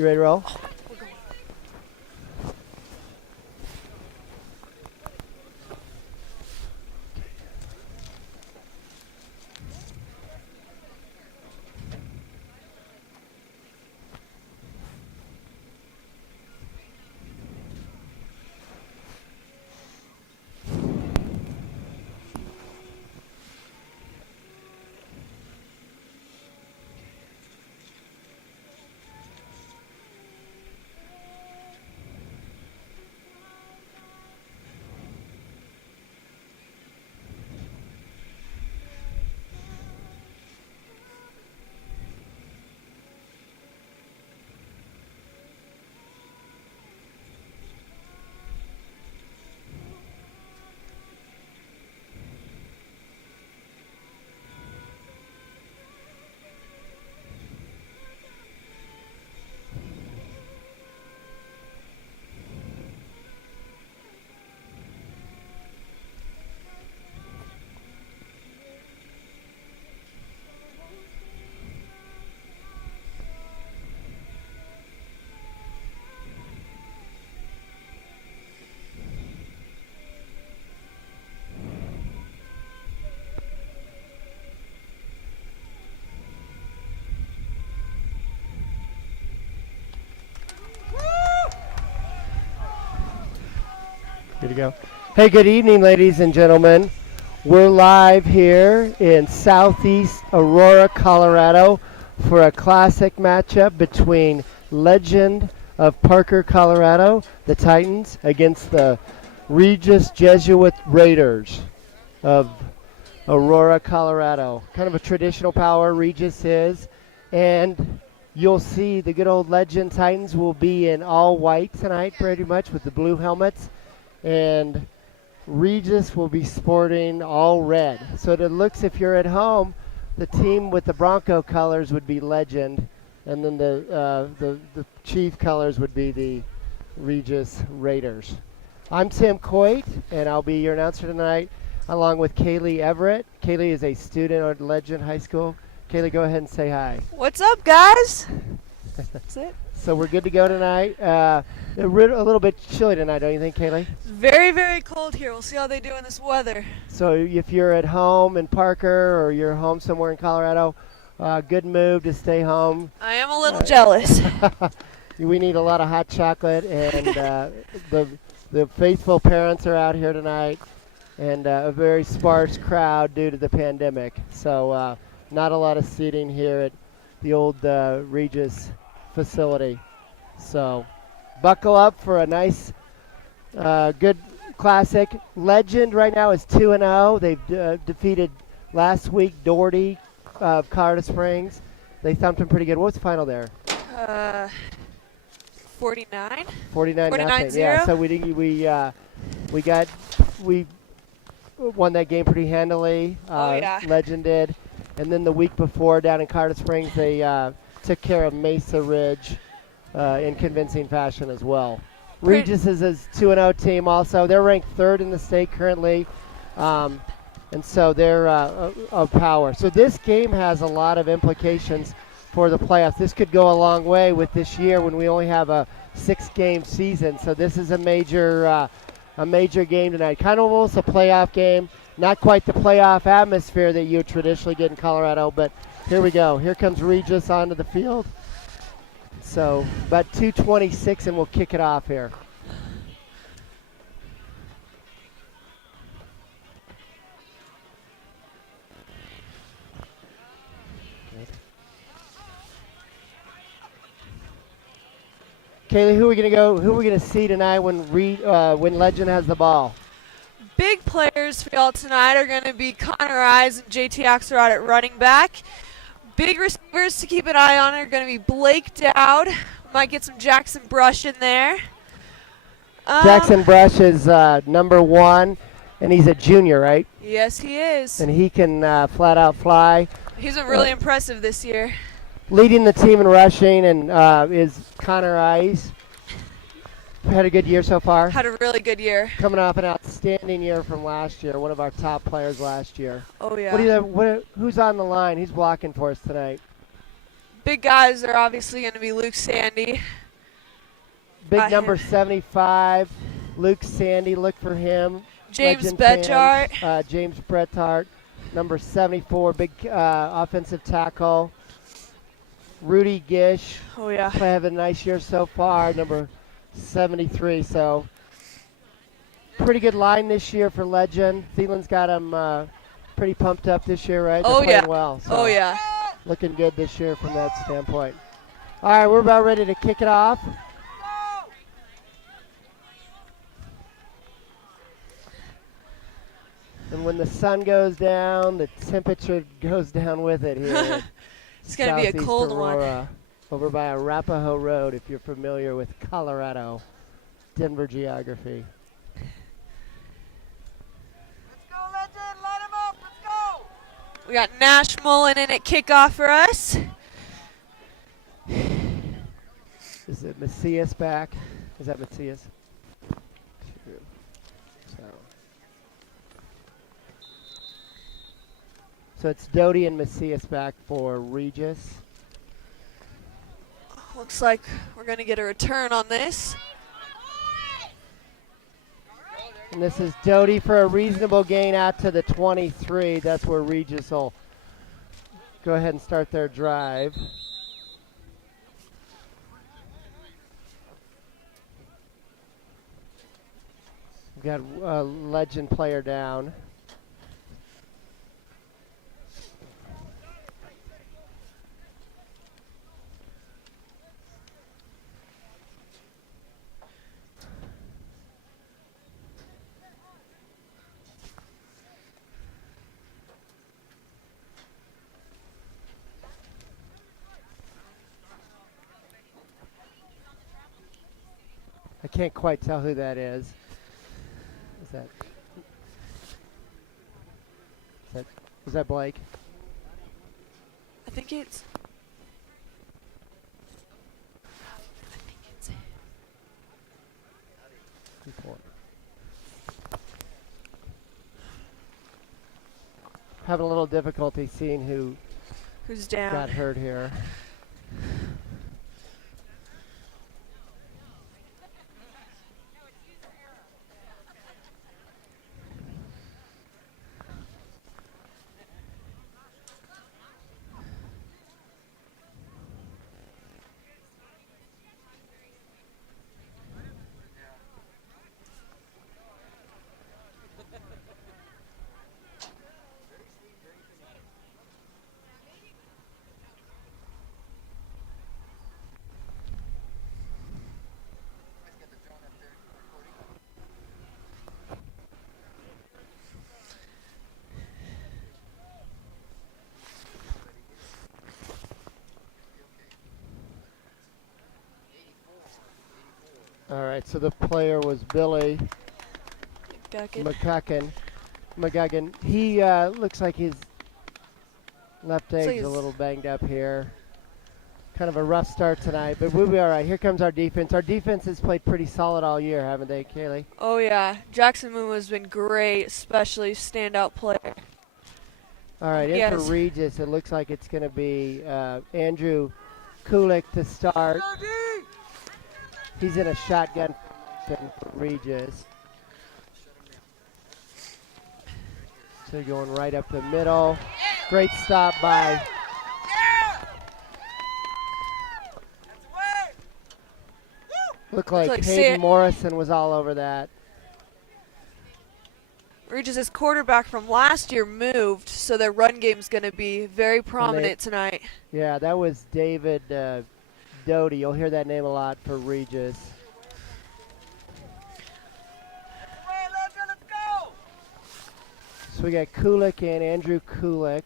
You ready to roll? Good to go. Hey, good evening, ladies and gentlemen. We're live here in southeast Aurora, Colorado for a classic matchup between Legend of Parker, Colorado, the Titans, against the Regis Jesuit Raiders of Aurora, Colorado. Kind of a traditional power, Regis is. And you'll see the good old Legend Titans will be in all white tonight, pretty much, with the blue helmets. And Regis will be sporting all red. So it looks, if you're at home, the team with the Bronco colors would be Legend, and then the Chief colors would be the Regis Raiders. I'm Tim Coit, and I'll be your announcer tonight, along with Kaylee Everett. Kaylee is a student at Legend High School. Kaylee, go ahead and say hi. What's up, guys? That's it. So we're good to go tonight. A little bit chilly tonight, don't you think, Kaylee? Very, very cold here. We'll see how they do in this weather. So if you're at home in Parker or you're home somewhere in Colorado, good move to stay home. I am a little jealous. We need a lot of hot chocolate, and the faithful parents are out here tonight, and a very sparse crowd due to the pandemic. So not a lot of seating here at the old Regis facility. So buckle up for a nice, good classic. Legend right now is 2-0. They've defeated last week Doherty of Colorado Springs. They thumped them pretty good. What was the final there? 49. 49 nothing. Yeah. So we won that game pretty handily. Yeah. Legend did, and then the week before down in Colorado Springs they took care of Mesa Ridge in convincing fashion as well. Regis is a 2-0 team also. They're ranked third in the state currently, and so they're of power. So this game has a lot of implications for the playoffs. This could go a long way with this year when we only have a 6-game season. So this is a major game tonight. Kind of almost a playoff game. Not quite the playoff atmosphere that you would traditionally get in Colorado, but here we go. Here comes Regis onto the field. So about 2:26, and we'll kick it off here. Kaylee, who are we gonna see tonight when Legend has the ball? Big players for y'all tonight are going to be Connor Eyes and JT Axelrod at running back. Big receivers to keep an eye on are going to be Blake Dowd. Might get some Jackson Brush in there. Jackson Brush is number 1, and he's a junior, right? Yes, he is. And he can flat out fly. He's been really impressive this year. Leading the team in rushing and is Connor Eyes. Had a good year so far. Had a really good year. Coming off an outstanding year from last year, one of our top players last year. Oh, yeah. Who's on the line? Who's blocking for us tonight? Big guys are obviously going to be Luke Sandy. Big number 75, Luke Sandy. Look for him. James Legend Betchart. fans, James Betchart, number 74, big offensive tackle. Rudy Gish. Oh, yeah. Having a nice year so far, number 73. So pretty good line this year for Legend. Thielen's got him pretty pumped up this year, right? Oh, They're yeah. playing well. So Oh, yeah. looking good this year from that standpoint. All right, we're about ready to kick it off. And when the sun goes down, the temperature goes down with it here. It's going to be a cold Aurora, over by Arapahoe Road, if you're familiar with Colorado, Denver geography. Let's go, Legend. Light him up. Let's go. We got Nash Mullen in at kickoff for us. Is it Macias back? Is that Macias? So it's Doty and Macias back for Regis. Looks like we're going to get a return on this. And this is Doty for a reasonable gain out to the 23. That's where Regis will go ahead and start their drive. We've got a Legend player down. I can't quite tell who that is. Is that Blake? I think it's Having a little difficulty seeing who's down. got hurt here. All right, so the player was Billy McGuckin. He looks like his left leg's a little banged up here. Kind of a rough start tonight, but we'll be all right. Here comes our defense. Our defense has played pretty solid all year, haven't they, Kaylee? Oh, yeah. Jackson Moon has been great, especially standout player. All right, in for Regis, it looks like it's going to be Andrew Kulik to start. He's in a shotgun for Regis. So going right up the middle. Great stop by. Looked like Hayden Morrison was all over that. Regis' quarterback from last year moved, so their run game's going to be very prominent tonight. Yeah, that was David Doty. You'll hear that name a lot for Regis. So we got Kulik and Andrew Kulik.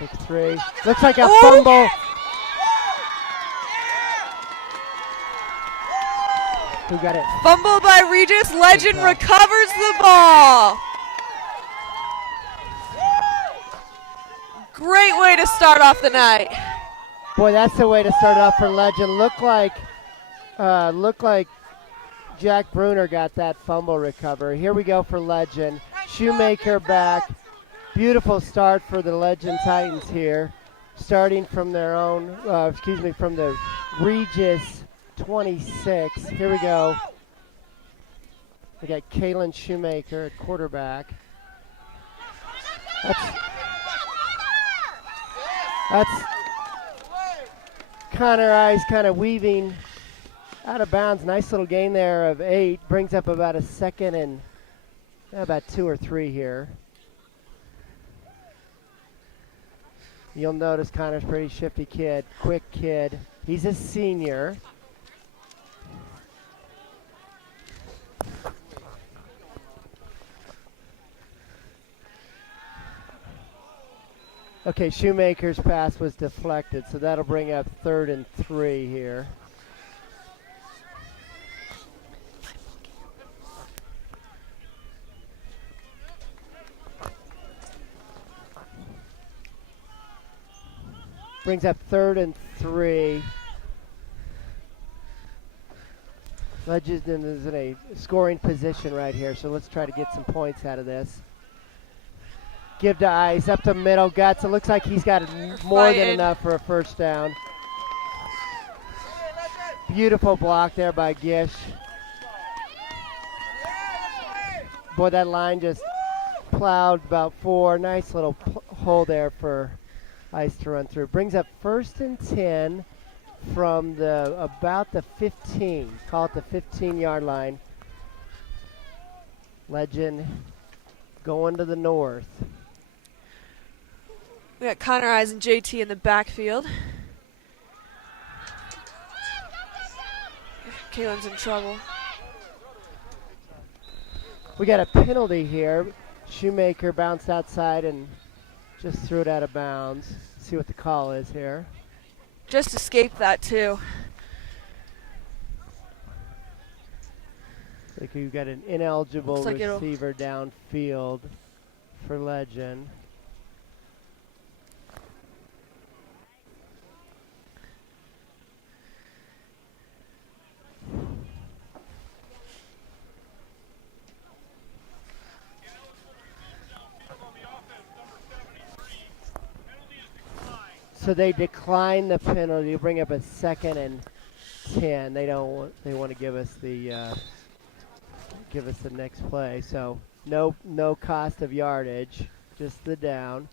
Six, 3. Looks like a fumble. Who got it? Fumble by Regis. Legend recovers the ball. Great way to start off the night. Boy, that's the way to start off for Legend. Looked like Jack Bruner got that fumble recover. Here we go for Legend. Shoemaker back. Beautiful start for the Legend Titans here. Starting from their own, from the Regis 26. Here we go. We got Kalen Shoemaker at quarterback. That's Connor Eyes kind of weaving out of bounds. Nice little gain there of 8. Brings up about a second and about 2 or 3 here. You'll notice Connor's a pretty shifty kid, quick kid. He's a senior. Okay, Shoemaker's pass was deflected, so that'll bring up 3rd and 3 here. Brings up 3rd and 3. Legend is in a scoring position right here, so let's try to get some points out of this. Give to Ice, up to middle, Guts. It looks like he's got more than enough for a first down. Beautiful block there by Gish. Boy, that line just plowed about 4. Nice little hole there for Ice to run through. Brings up 1st and 10 from about the 15. Call it the 15-yard line. Legend going to the north. We got Connor Eyes and JT in the backfield. Kalen's in trouble. We got a penalty here. Shoemaker bounced outside and just threw it out of bounds. See what the call is here. Just escaped that too. Like you've got an ineligible Looks like receiver downfield for Legend. So they decline the penalty. Bring up a 2nd and 10. They want to give us the next play. So no cost of yardage, just the down.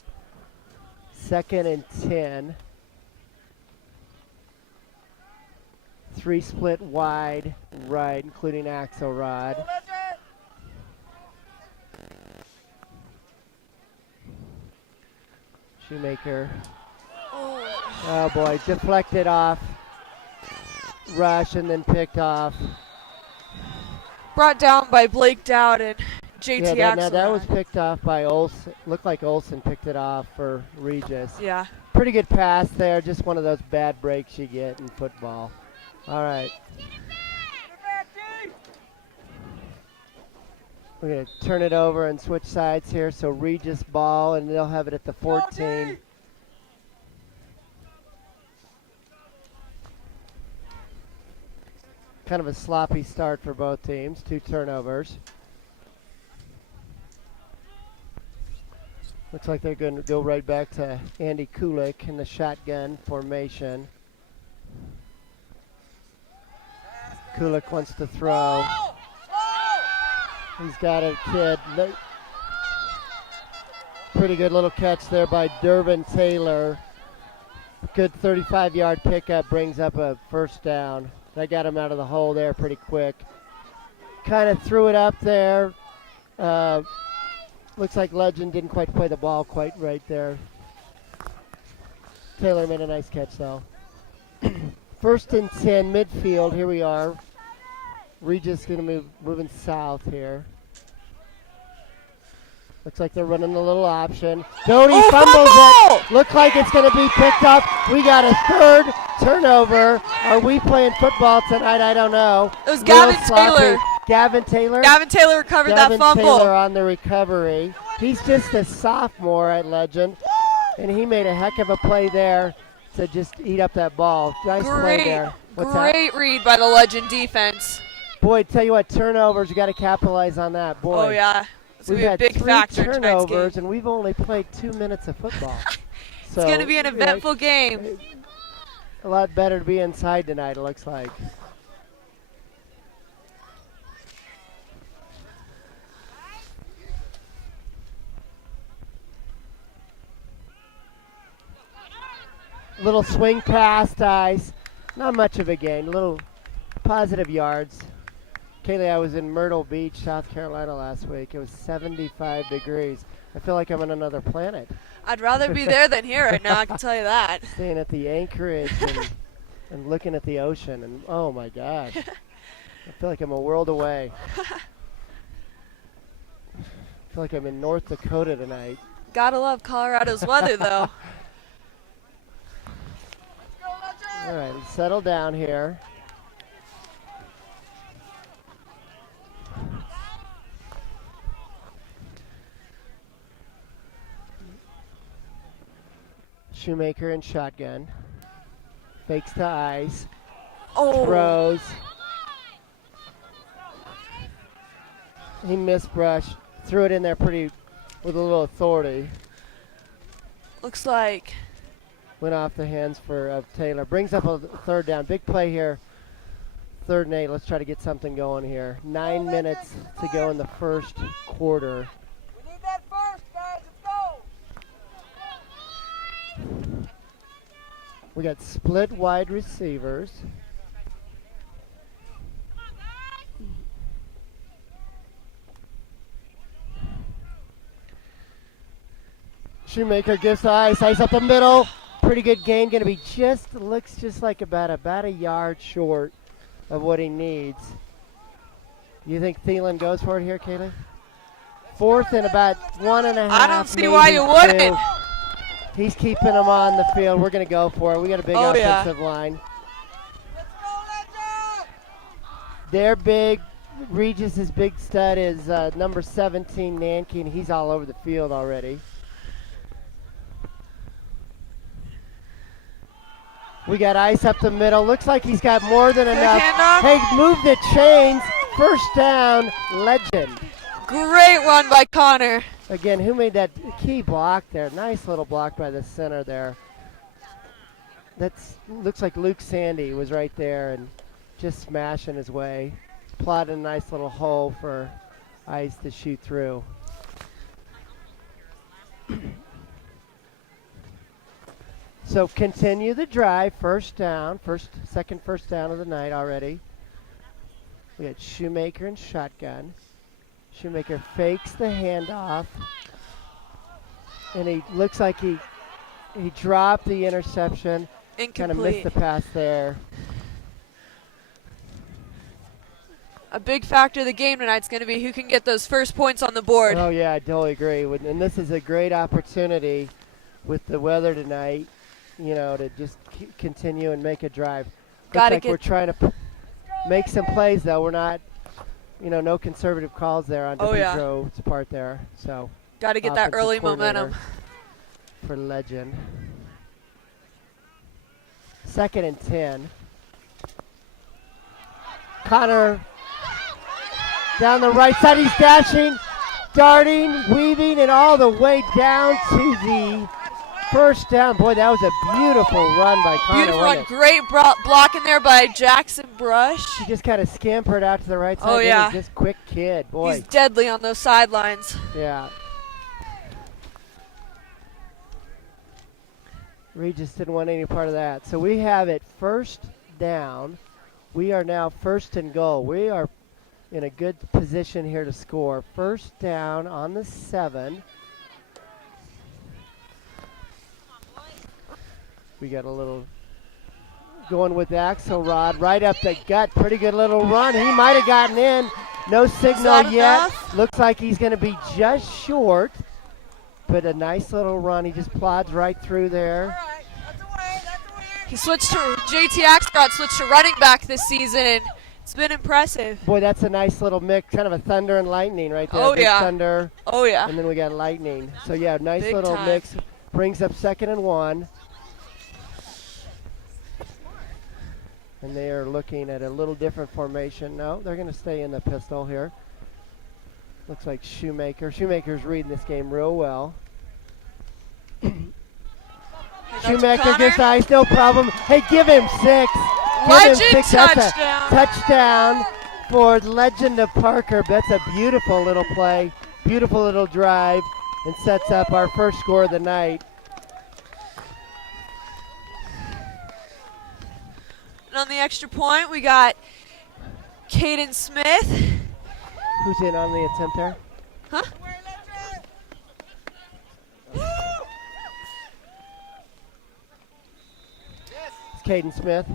2nd and 10. 3 split wide right, including Axelrod. Shoemaker. Oh boy, deflected off. Rush and then picked off. Brought down by Blake Dowd and JT Axelrod. That was picked off by Olsen. Looked like Olsen picked it off for Regis. Yeah. Pretty good pass there. Just one of those bad breaks you get in football. All right. We're going to turn it over and switch sides here. So Regis ball, and they'll have it at the 14. Kind of a sloppy start for both teams. 2 turnovers. Looks like they're going to go right back to Andy Kulik in the shotgun formation. Kulik wants to throw. He's got a kid. Pretty good little catch there by Durbin Taylor. Good 35-yard pickup, brings up a first down. That got him out of the hole there pretty quick. Kind of threw it up there. Looks like Legend didn't quite play the ball quite right there. Taylor made a nice catch though. 1st and 10, midfield. Here we are. Regis going to moving south here. Looks like they're running a little option. Doty fumbles it. Look like it's going to be picked up. We got a 3rd turnover. Are we playing football tonight? I don't know. It was Gavin Taylor. Gavin Taylor? Gavin Taylor recovered that fumble. Gavin Taylor on the recovery. He's just a sophomore at Legend, and he made a heck of a play there to just eat up that ball. Nice play there. Great read by the Legend defense. Boy, tell you what, turnovers, you got to capitalize on that. Boy. Oh, yeah. It's We've going to had be a big 3 factor in tonight's game. turnovers, and we've only played 2 minutes of football. It's going to be an eventful game. A lot better to be inside tonight, it looks like. Little swing past Ice. Not much of a gain. Little positive yards. Kaylee, I was in Myrtle Beach, South Carolina last week. It was 75 degrees. I feel like I'm on another planet. I'd rather be there than here right now, I can tell you that. Staying at the Anchorage and looking at the ocean, and oh my gosh. I feel like I'm a world away. I feel like I'm in North Dakota tonight. Gotta love Colorado's weather, though. All right, let's settle down here. Shoemaker in shotgun. Fakes to Ice. Oh. Throws. He missed brush. Threw it in there pretty with a little authority. Looks like. Went off the hands of Taylor. Brings up a third down. Big play here. 3rd and 8. Let's try to get something going here. 9 minutes to go in the first quarter. We need that first, guys. Let's go. We got split wide receivers. Shoemaker gives to Ice. Ice up the middle. Pretty good gain. Going to be looks just like about a yard short of what he needs. You think Thielen goes for it here, Kaylee? 4th and about 1.5. I don't see why you wouldn't. 2. He's keeping them on the field. We're going to go for it. We got a big offensive line. Let's go, Legend. They're big. Regis's big stud is number 17, Nanke, and he's all over the field already. We got Ice up the middle. Looks like he's got more than enough. Hey, move the chains. First down, Legend. Great run by Connor. Again, who made that key block there? Nice little block by the center there. Looks like Luke Sandy was right there and just smashing his way. Plotted a nice little hole for Ice to shoot through. So continue the drive. First down. Second first down of the night already. We got Shoemaker and shotgun. Shoemaker fakes the handoff. And he looks like he dropped the interception. Incomplete. Kind of missed the pass there. A big factor of the game tonight is going to be who can get those first points on the board. Oh, yeah, I totally agree. And this is a great opportunity with the weather tonight, to just continue and make a drive. Looks like we're trying to make some plays, though. We're not, no conservative calls there on DePietro's part there. So got to get that early momentum for Legend. 2nd and 10. Connor down the right side. He's dashing, darting, weaving, and all the way down to the first down. Boy, that was a beautiful run by Connor. Beautiful run. Great block in there by Jackson Brush. He just kind of scampered out to the right side. Oh, yeah. He's just quick kid. Boy. He's deadly on those sidelines. Yeah. Regis didn't want any part of that. So we have it first down. We are now 1st and goal. We are in a good position here to score. First down on the 7. We got a little going with Axelrod right up the gut. Pretty good little run. He might have gotten in. No signal yet. Enough? Looks like he's going to be just short. But a nice little run. He just plods right through there. All right, that's away. He switched to JT Axelrod switched to running back this season, and it's been impressive. Boy, that's a nice little mix, kind of a thunder and lightning right there. Oh, Big yeah. Thunder. Oh, yeah. And then we got lightning. So, yeah, nice Big little time. mix. Brings up 2nd and 1. And they are looking at a little different formation. No, they're going to stay in the pistol here. Looks like Shoemaker. Shoemaker's reading this game real well. Shoemaker gets ice, no problem. Hey, give him 6. Give him Legend 6. That's a touchdown. touchdown for Legend of Parker. That's a beautiful little play, beautiful little drive, and sets up our first score of the night. And on the extra point, we got Caden Smith. Who's in on the attempt there? Huh? It's Caden Smith.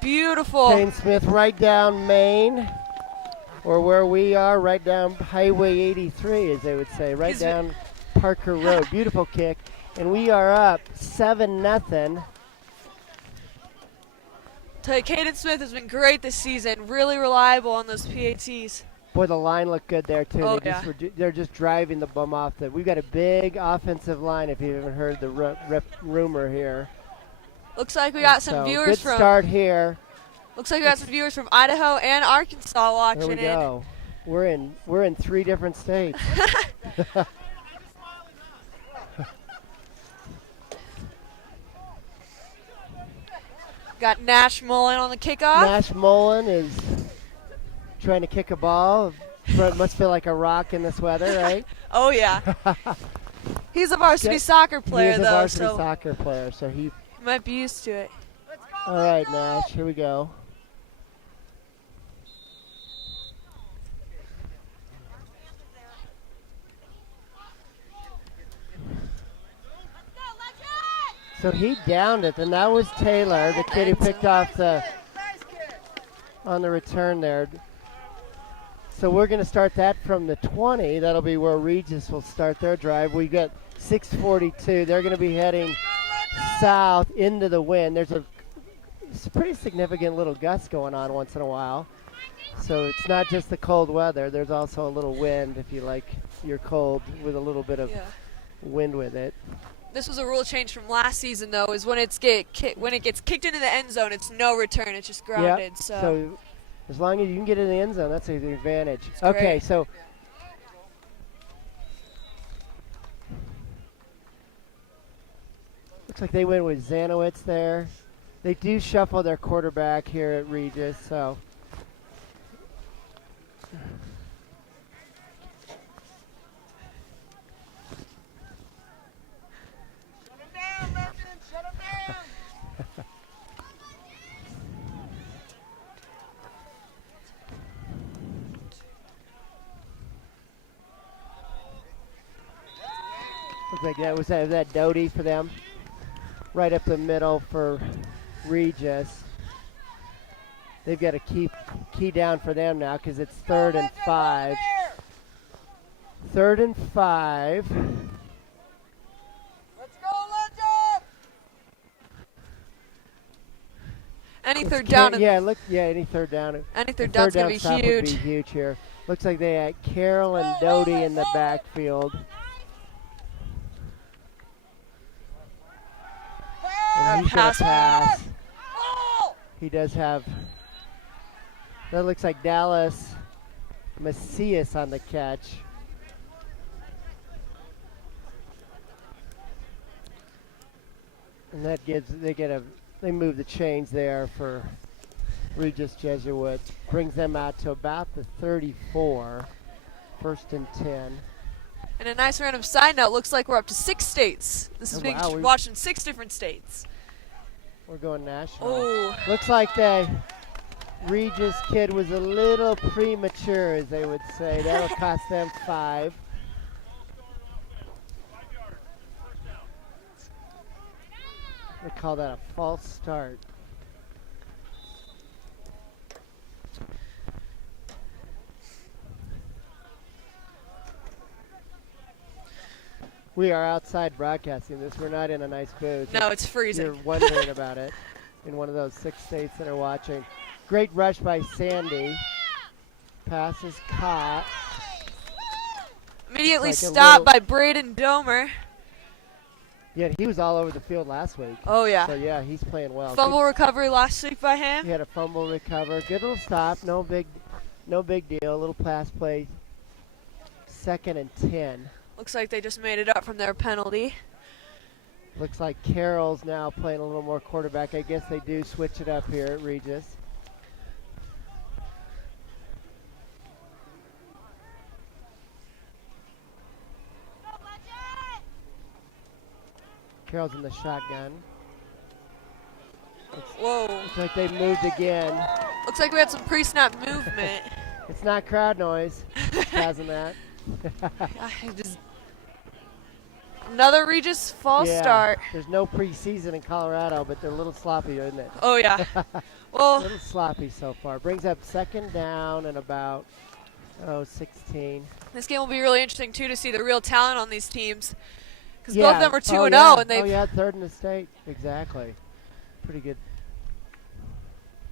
Beautiful. Caden Smith right down Main, or where we are, right down Highway 83, as they would say, right down Parker Road. Beautiful kick. And we are up 7-0. Tell you, Caden Smith has been great this season. Really reliable on those PATs. Boy, the line looked good there, too. Oh, They're just driving the bum off. We've got a big offensive line, if you haven't heard the rumor here. Looks like we got some viewers good start here. Looks like we got some viewers from Idaho and Arkansas watching There we go. We're in 3 different states. Got Nash Mullen on the kickoff. Nash Mullen is trying to kick a ball. It must feel like a rock in this weather, right? Oh, yeah. He's a varsity soccer player, He's a though. varsity so soccer player, so he... might be used to it. All right, Nash, here we go. So he downed it, and that was Taylor, the kid who picked off on the return there. So we're going to start that from the 20. That'll be where Regis will start their drive. We got 6:42. They're going to be heading south into the wind. There's a pretty significant little gust going on once in a while. So it's not just the cold weather. There's also a little wind if you like your cold with a little bit of wind with it. This was a rule change from last season, though, is when it gets kicked into the end zone, it's no return. It's just grounded. So as long as you can get in the end zone, that's the advantage. Okay, so looks like they went with Zanowitz there. They do shuffle their quarterback here at Regis, so. Looks like that was that Doty for them. Right up the middle for Regis. They've got a key down for them now because it's 3rd and 5. 3rd and 5. Let's go, Legend! Any third down. Any third down. Any third down's going to be stop huge. Would be huge here. Looks like they had Carroll and Doty in the backfield. And he's going to pass. He does have, that looks like Dallas Macias on the catch. And that gives, they move the chains there for Regis Jesuit. Brings them out to about the 34, 1st and 10. And a nice random side note, looks like we're up to 6 states. This is being watched in 6 different states. We're going national. Oh. Looks like the Regis kid was a little premature, as they would say. That'll cost them 5. They call that a false start. We are outside broadcasting this. We're not in a nice booth. No, it's freezing. You're wondering about it in one of those 6 states that are watching. Great rush by Sandy. Pass is caught. Immediately stopped by Braden Domer. Yeah, he was all over the field last week. Oh, yeah. So, yeah, he's playing well. Fumble recovery last week by him. He had a fumble recover. Good little stop. No big deal. Little pass play 2nd and 10. Looks like they just made it up from their penalty. Looks like Carroll's now playing a little more quarterback. I guess they do switch it up here at Regis. Carroll's in the shotgun. Whoa. Looks like they moved again. Looks like we had some pre-snap movement. It's not crowd noise. Hasn't that? Another Regis false start. There's no preseason in Colorado, but they're a little sloppy, isn't it? Oh, yeah. A Well, little sloppy so far. Brings up 2nd down and about, 16. this game will be really interesting, too, to see the real talent on these teams. Because Yeah. both of them are 2-0, yeah. and they've... Oh, yeah, 3rd in the state. Exactly. Pretty good.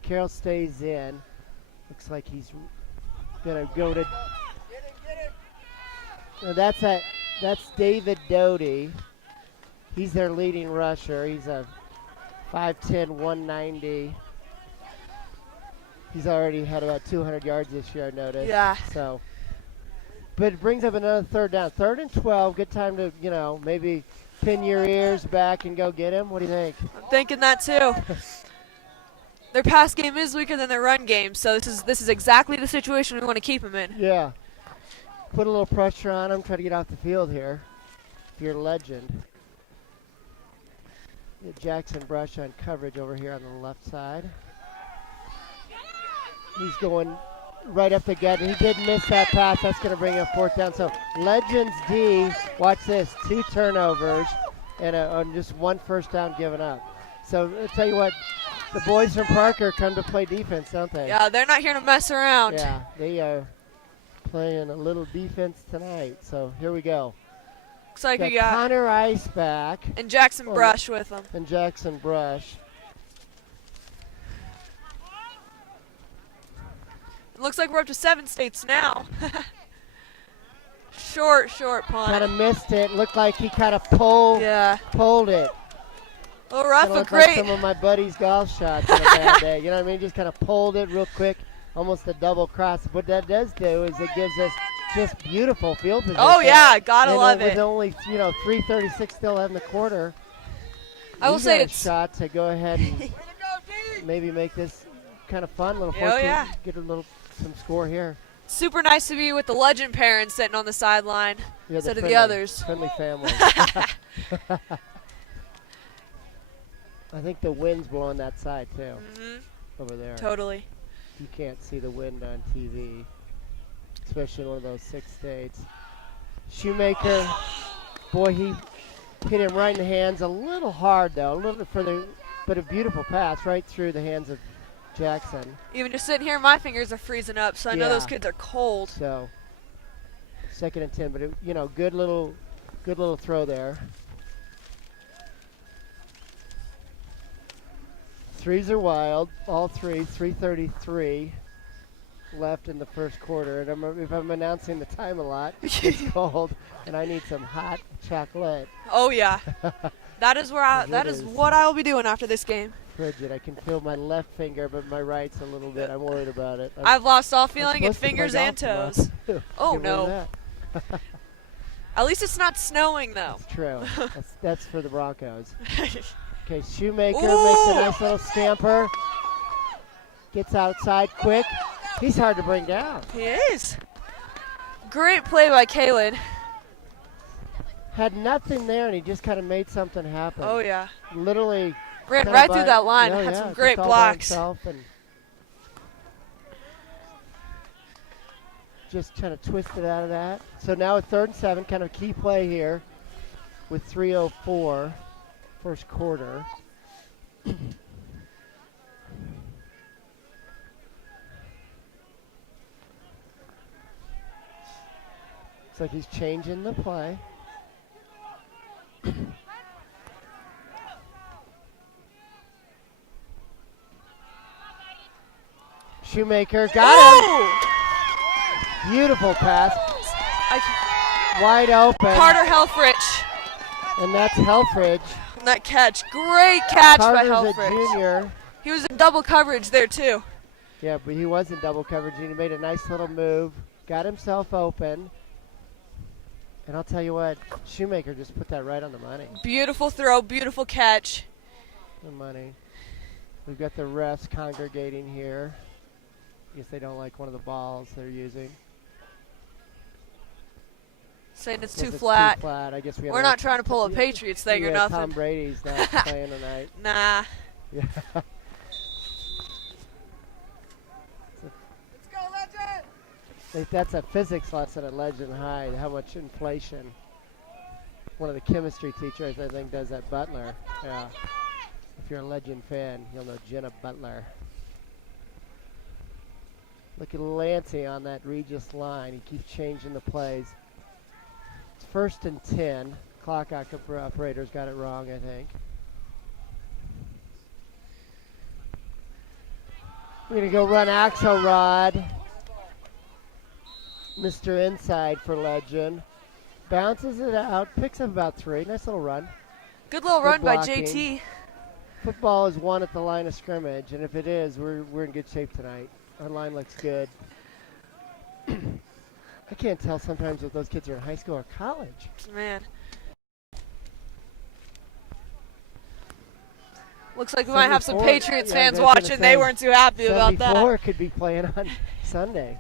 Carroll stays in. Looks like he's going to go to... No, that's David Doty. He's their leading rusher. He's a 5'10", 190. He's already had about 200 yards this year, I noticed. Yeah. So, but it brings up another 3rd down. 3rd and 12. Good time to, maybe pin your ears back and go get him. What do you think? I'm thinking that, too. Their pass game is weaker than their run game, so this is exactly the situation we want to keep them in. Yeah. Put a little pressure on him. Try to get off the field here. You're a legend. Jackson Brush on coverage over here on the left side. He's going right up the gut. He did miss that pass. That's going to bring up 4th down. So Legends D, watch this, 2 turnovers and on just 1 first down given up. So I'll tell you what, the boys from Parker come to play defense, don't they? Yeah, they're not here to mess around. Yeah, they are playing a little defense tonight. So here we go. Looks like we got Connor Ice back. and Jackson Brush with them. And Jackson Brush. It looks like we're up to 7 states now. Short punt. Kind of missed it. Looked like he kind of pulled it. A little rough, but Like great. some of my buddies' golf shots on a bad day. You know what I mean? Just kind of pulled it real quick, almost a double cross. What that does do is it gives us just beautiful field position. Oh, yeah, gotta love it. With only 3:36 still in the quarter. I will say a it's shot to go ahead and maybe make this kind of fun. Little 14, get some score here. super nice to be with the legend parents sitting on the sideline instead of the others. Friendly family. I think the wind's blowing that side too, over there. Totally. You can't see the wind on TV, especially in one of those 6 states. Shoemaker, boy, he hit him right in the hands. A little hard though, a little bit further, but a beautiful pass right through the hands of Jackson. Even just sitting here, my fingers are freezing up, so I know those kids are cold. So 2nd and 10, but it, good little throw there. Threes are wild, all three. 3:33 left in the first quarter. And if I'm announcing the time a lot, it's cold, and I need some hot chocolate. Oh yeah, that is what I will be doing after this game. Frigid. I can feel my left finger, but my right's a little bit. I'm worried about it. I've lost all feeling in fingers and toes. Oh no. At least it's not snowing though. That's true. That's for the Broncos. Okay, Shoemaker makes a nice little scamper. Gets outside quick. He's hard to bring down. He is. Great play by Kalen. Had nothing there, and he just kind of made something happen. Oh, yeah. Literally. Ran right through that line. Had some great blocks. Just kind of twisted out of that. So now a 3rd and 7, kind of key play here with 3:04. First quarter. Looks like he's changing the play. Shoemaker got him. Beautiful pass. Wide open. Carter Helfrich. And that's Helfrich. And that catch. Great catch by Carter's Helfrich. a junior. He was in double coverage there, too. Yeah, but he was in double coverage, and he made a nice little move. Got himself open. And I'll tell you what, Shoemaker just put that right on the money. Beautiful throw, beautiful catch. The money. We've got the refs congregating here. I guess they don't like one of the balls they're using. Saying it's Guess too flat. Too flat. I guess We're not trying to pull a Patriots thing or nothing. Tom Brady's not playing tonight. Nah. Yeah. Let's go, Legend! That's a physics lesson at Legend High, how much inflation. One of the chemistry teachers, I think, does at Butler. Yeah. If you're a Legend fan, you'll know Jenna Butler. Look at Lancey on that Regis line. He keeps changing the plays. It's 1st and 10. Clock operators got it wrong, I think. We're going to go run Axelrod. Mr. Inside for Legend. Bounces it out, picks up about 3. Nice little run. Good little run by blocking. JT. Football is won at the line of scrimmage, and if it is, we're in good shape tonight. Our line looks good. I can't tell sometimes if those kids are in high school or college. Man. Looks like we might have some 74, Patriots yeah, fans I was gonna watching. say, They weren't too happy about that. 74 could be playing on Sunday.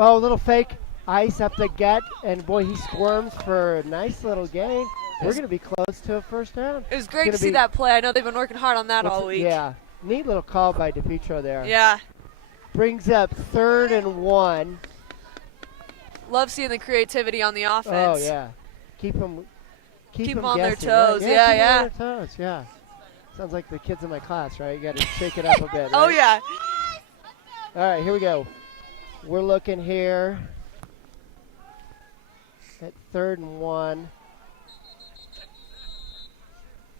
Oh, little fake ice up the gut, and boy, he squirms for a nice little gain. We're going to be close to a first down. It was great to see that play. I know they've been working hard on that all week. Yeah, neat little call by DePietro there. Yeah. Brings up 3rd and 1. Love seeing the creativity on the offense. Oh, yeah. Keep them on their guessing, toes. right? Yeah, keep 'em yeah. on their toes, yeah. Sounds like the kids in my class, right? You got to shake it up a bit, right? Oh, yeah. All right, here we go. We're looking here at 3rd and 1.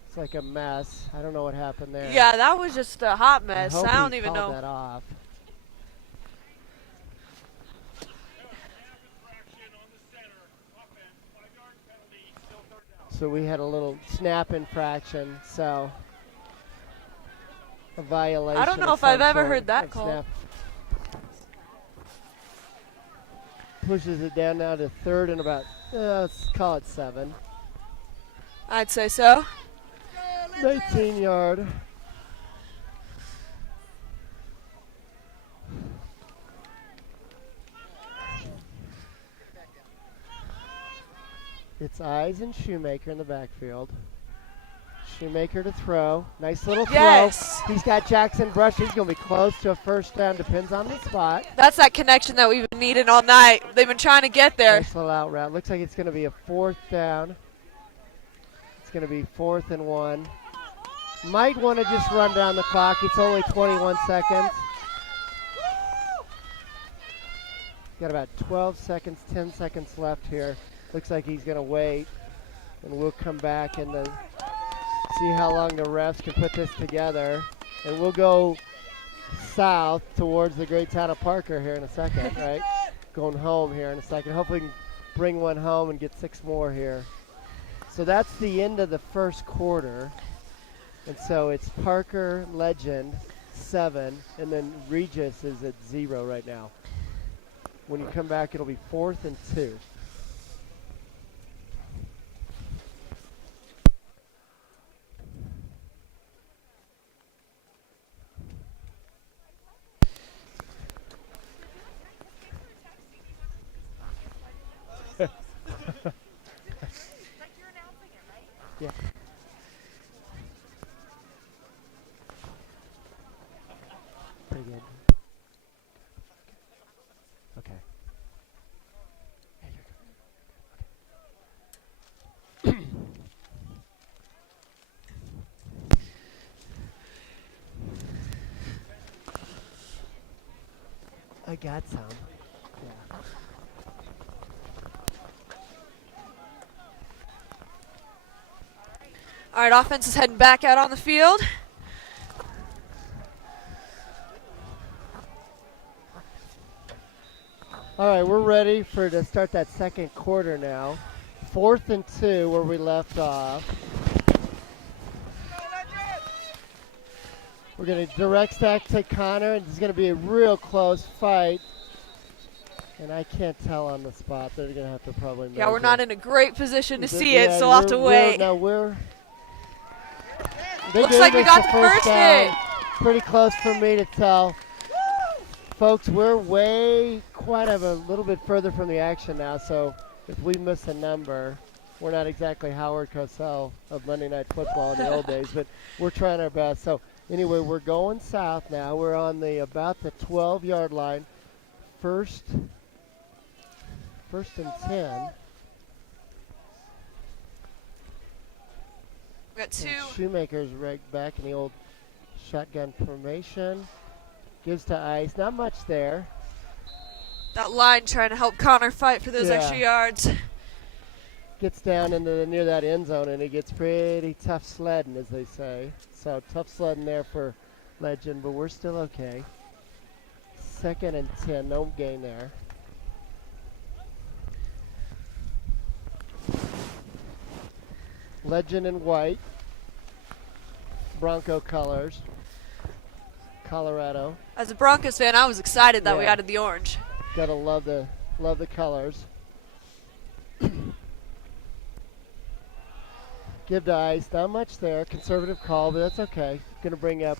It's like a mess. I don't know what happened there. Yeah, that was just a hot mess. I don't even know. that off. So we had a little snap infraction, so a violation. I don't know of if I've some ever sort heard that of call. snap. Pushes it down now to 3rd and about, let's call it 7. I'd say so. 19-yard. It's Eyes and Shoemaker in the backfield. Shoemaker to throw. Nice little throw. Yes. He's got Jackson Brush. He's going to be close to a first down. Depends on the spot. That's that connection that we've been needing all night. They've been trying to get there. Nice little out route. Looks like it's going to be a 4th down. It's going to be 4th and 1. Might want to just run down the clock. It's only 21 seconds. Got about 12 seconds, 10 seconds left here. Looks like he's going to wait, and we'll come back and see how long the refs can put this together. And we'll go south towards the great town of Parker here in a second, right? Going home here in a second. Hopefully we can bring one home and get 6 more here. So that's the end of the first quarter. And so it's Parker, Legend, 7, and then Regis is at 0 right now. When you come back, it'll be 4th and 2. Yeah. Pretty good. Okay. Yeah, you're good. Okay. I got some. Yeah. All right, offense is heading back out on the field. All right, we're ready to start that second quarter now. 4th and 2 where we left off. We're going to direct stack to Connor, and it's going to be a real close fight. And I can't tell on the spot. They're going to have to probably measure. Yeah, we're not in a great position to see Yeah, it, so we'll have to wait. They Looks gave like we us got the the first first down. hit. Pretty close for me to tell. Folks, we're quite a little bit further from the action now, so if we miss a number, we're not exactly Howard Cosell of Monday Night Football in the old days, but we're trying our best. So anyway, we're going south now. We're on about the 12-yard line. First and 10. We got two. And Shoemaker's right back in the old shotgun formation. Gives to Ice. Not much there. That line trying to help Connor fight for those Yeah. extra yards. Gets down into near that end zone, and it gets pretty tough sledding, as they say. So tough sledding there for Legend, but we're still okay. 2nd and 10. No gain there. Legend in white. Bronco colors. Colorado. As a Broncos fan, I was excited that we Yeah. added the orange. Gotta love the colors. Give to Ice. Not much there. Conservative call, but that's okay. Gonna bring up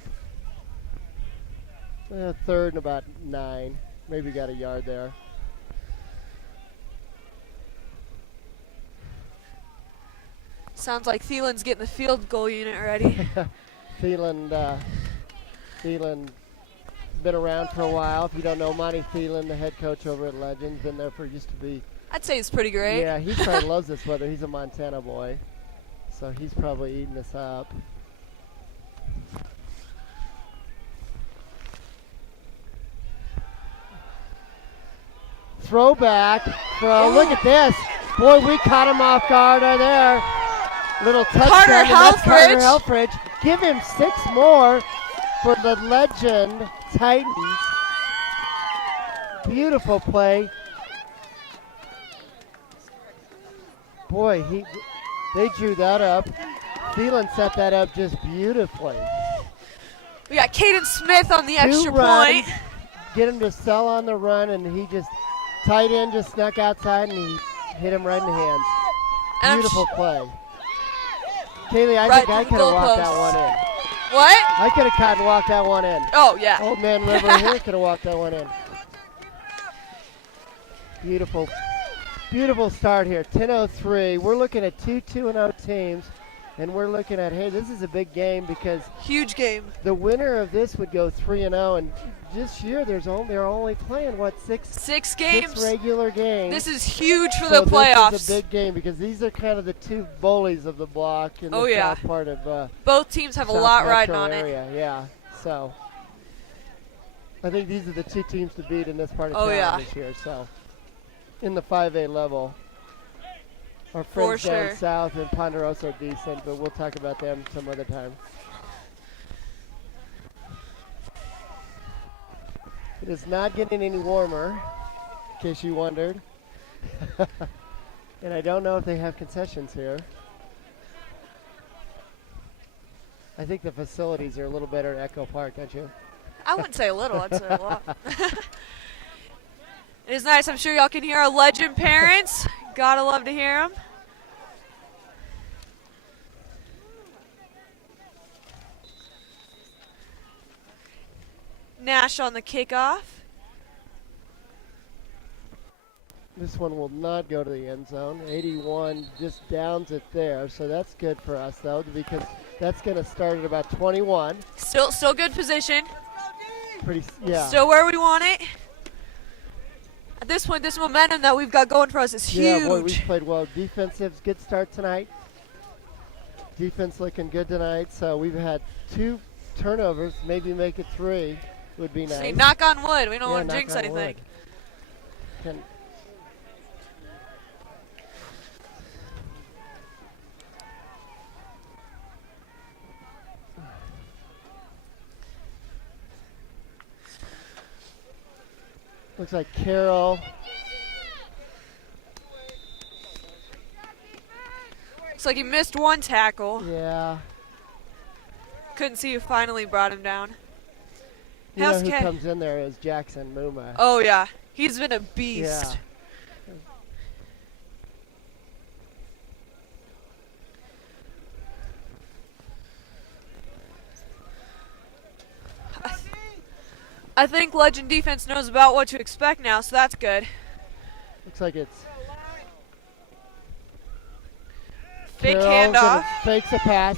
3rd and about 9. Maybe got a yard there. Sounds like Thielen's getting the field goal unit ready. Thielen been around for a while. If you don't know Monty Thielen, the head coach over at Legends, been there used to be. I'd say it's pretty great. Yeah, he probably loves this weather. He's a Montana boy, so he's probably eating this up. Throwback from, look at this. Boy, we caught him off guard right there. Little touchdown. Carter and that's Carter Helfrich. Helfrich. Give him 6 more for the Legend Titans. Beautiful play. Boy, they drew that up. Thielen set that up just beautifully. We got Caden Smith on the 2 extra runs, point. get him to sell on the run, and he just, tight end just snuck outside, and he hit him right in the hands. And I'm Beautiful play. Kaylee, I Right think I to the could have walked that goalposts. one in. What? I could have caught and walked that one in. Oh, yeah. Old man River here could have walked that one in. Beautiful start here. 10:03. We're looking at 2-2-0 teams, and we're looking at, hey, this is a big game because Huge game. the winner of this would go 3-0, and this year they're only playing six 6 games. regular games. This is huge for So the playoffs. This is a big game because these are kind of the 2 bullies of the block in Oh, the yeah. south part of Both teams have a South lot Metro riding on it. area. Yeah, so I think these are the 2 teams to beat in this part of Oh, town yeah. this year. So in the 5A level, our For friends down sure. south in Ponderosa are decent, but we'll talk about them some other time. It is not getting any warmer, in case you wondered. And I don't know if they have concessions here. I think the facilities are a little better at Echo Park, don't you? I wouldn't say a little. I'd say a lot. It is nice. I'm sure y'all can hear our Legend parents. Gotta love to hear them. Nash on the kickoff. This one will not go to the end zone. 81 just downs it there, so that's good for us though, because that's going to start at about 21. Still good position. Yeah. Still where we want it. At this point, this momentum that we've got going for us is huge. Yeah, boy, we played well. Defensive, good start tonight. Defense looking good tonight. So we've had 2 turnovers, maybe make it 3 would be nice. See, knock on wood. We don't Yeah, want to knock jinx on anything. wood. Looks like Carroll. Looks like he missed one tackle. Yeah. Couldn't see who finally brought him down. You know How's who Ke- comes in there is Jackson Muma. Oh, yeah. He's been a beast. Yeah. I think Legend defense knows about what to expect now, so that's good. Looks like it's Fake Carroll handoff. fakes a pass.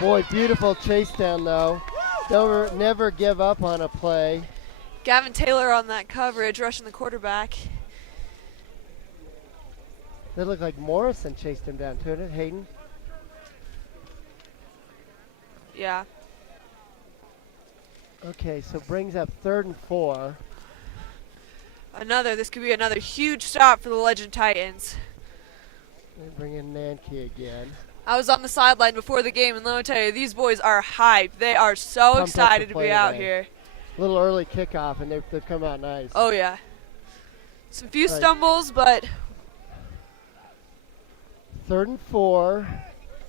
Boy, beautiful chase down though. Never give up on a play. Gavin Taylor on that coverage, rushing the quarterback. That looked like Morrison chased him down, didn't it, Hayden? Yeah. Okay, so brings up 3rd and 4. This could be another huge stop for the Legend Titans. They bring in Nanke again. I was on the sideline before the game, and let me tell you, these boys are hyped. They are so Pumped up excited to play be out today. here. Little early kickoff, and they've come out nice. Oh, yeah. Some few Right. stumbles, but 3rd and 4.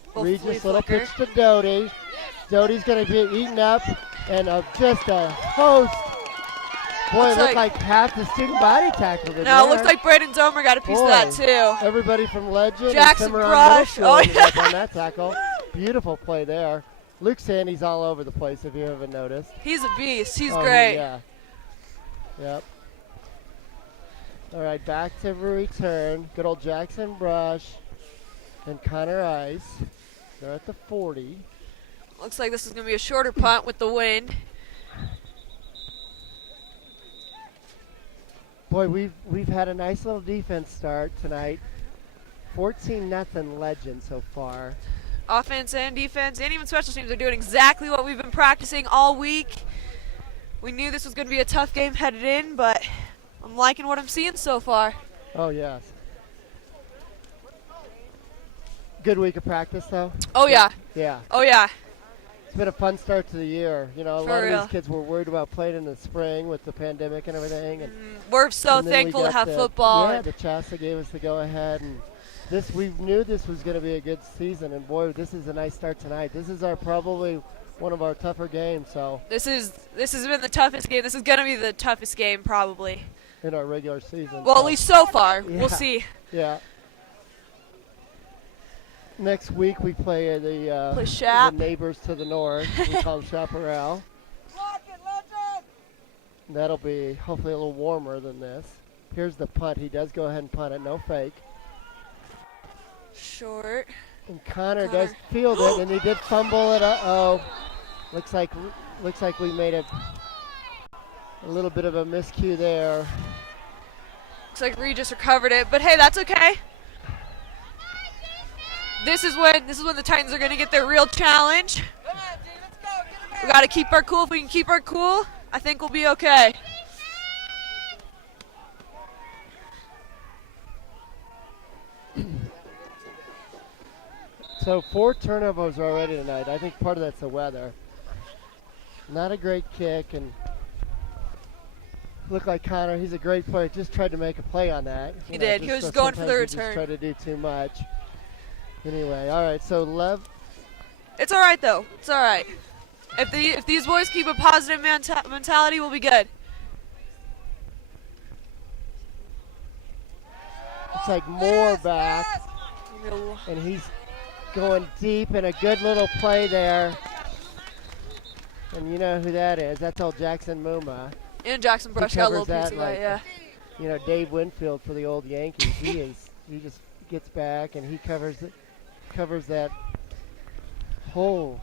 hopefully Regis, little flicker. pitch to Doty. Doty's going to be eaten up, and just a host. Boy, Looks it looked like- like half the student body tackled it. No, it looks like Braden Zomer got a piece of that, Boy. too. Everybody from Legend Jackson and Cimarron Brush. Middle Oh, School ended up yeah. on that tackle. Beautiful play there. Luke Sandy's all over the place, if you haven't noticed. He's a beast. He's Oh, great. Yeah. Yep. All right, back to return. Good old Jackson Brush and Connor Ice. They're at the 40. Looks like this is going to be a shorter punt with the wind. Boy, we've had a nice little defense start tonight. 14-0 Legend so far. Offense and defense and even special teams are doing exactly what we've been practicing all week. We knew this was going to be a tough game headed in, but I'm liking what I'm seeing so far. Oh, yes. Good week of practice, though? Oh, yeah. Yeah. Oh, yeah. It's been a fun start to the year. You know, a For lot of real. these kids were worried about playing in the spring with the pandemic and everything. And, We're so and then we thankful to got have the- football. Yeah, the Chassa gave us the go-ahead. And we knew this was going to be a good season. And, boy, this is a nice start tonight. This is probably one of our tougher games, so, This has been the toughest game. This is going to be the toughest game probably. in our regular season. Well, so. at least so far. Yeah. We'll see. Yeah. Next week we play Play the Shap. neighbors to the north. We call them Chaparral. Block it, Legend! That'll be hopefully a little warmer than this. Here's the punt. He does go ahead and punt it. No fake. Short. And Connor Connor. does field it, and he did fumble it. Uh-oh. Looks like we made a little bit of a miscue there. Looks like Regis recovered it, but hey, that's okay. This is when the Titans are going to get their real challenge. Come on, G, let's go. Get him We got to keep our cool. If we can keep our cool, I think we'll be okay. So 4 turnovers already tonight. I think part of that's the weather. Not a great kick, and looked like Connor. He's a great player. Just tried to make a play on that. He did. He was just going for the sometimes you return. Just try to do too much. Anyway, all right. So It's all right though. It's all right. If these boys keep a positive mentality, we'll be good. looks like Moore back, and he's going deep, and a good little play there. And you know who that is? That's old Jackson Muma. And Jackson Brush got a little covers piece that of that, yeah. You know, Dave Winfield for the old Yankees. He just gets back and he covers that whole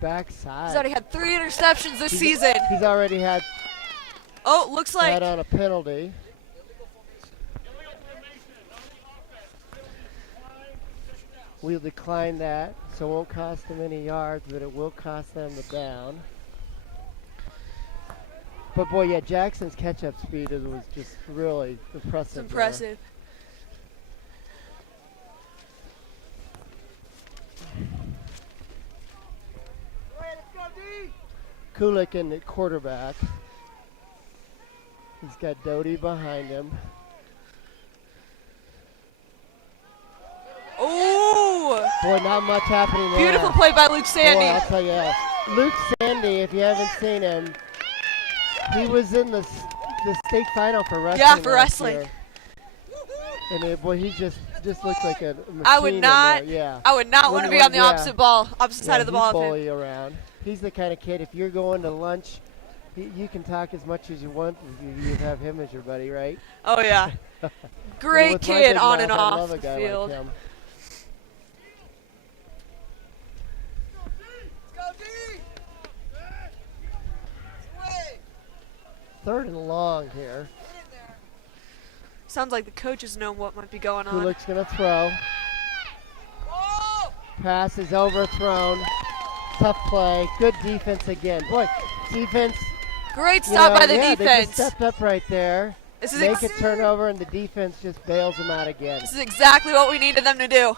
backside. He's already had 3 interceptions this season. He's already had Oh, looks like that on a penalty. We'll decline that, so it won't cost them any yards, but it will cost them the down. But boy, yeah, Jackson's catch-up speed was just really impressive. it's there. impressive. Go ahead, let's go, D! Kulik in at quarterback. He's got Doty behind him. Oh, Boy, not much happening there. beautiful play by Luke Boy, Sandy. I'll tell you, Luke Sandy, if you haven't seen him, he was in the state final for wrestling. Yeah, for last wrestling. year. And boy, he just looks like a machine. I would not. In there. Yeah. I would not want to be on the opposite side of the ball. He'd bowl you around. He's the kind of kid. If you're going to lunch, you can talk as much as you want. You have him as your buddy, right? Oh yeah. Great kid on and I off love a the guy field. Like him. Let's go, D! Swing! Third and long here. Get in there. Sounds like the coaches know what might be going on. Kulik's going to throw. Oh! Pass is overthrown. Tough play. Good defense again. Boy, defense. Great stop by the They defense. just stepped up right there. This is Make a turnover, and the defense just bails them out again. This is exactly what we needed them to do.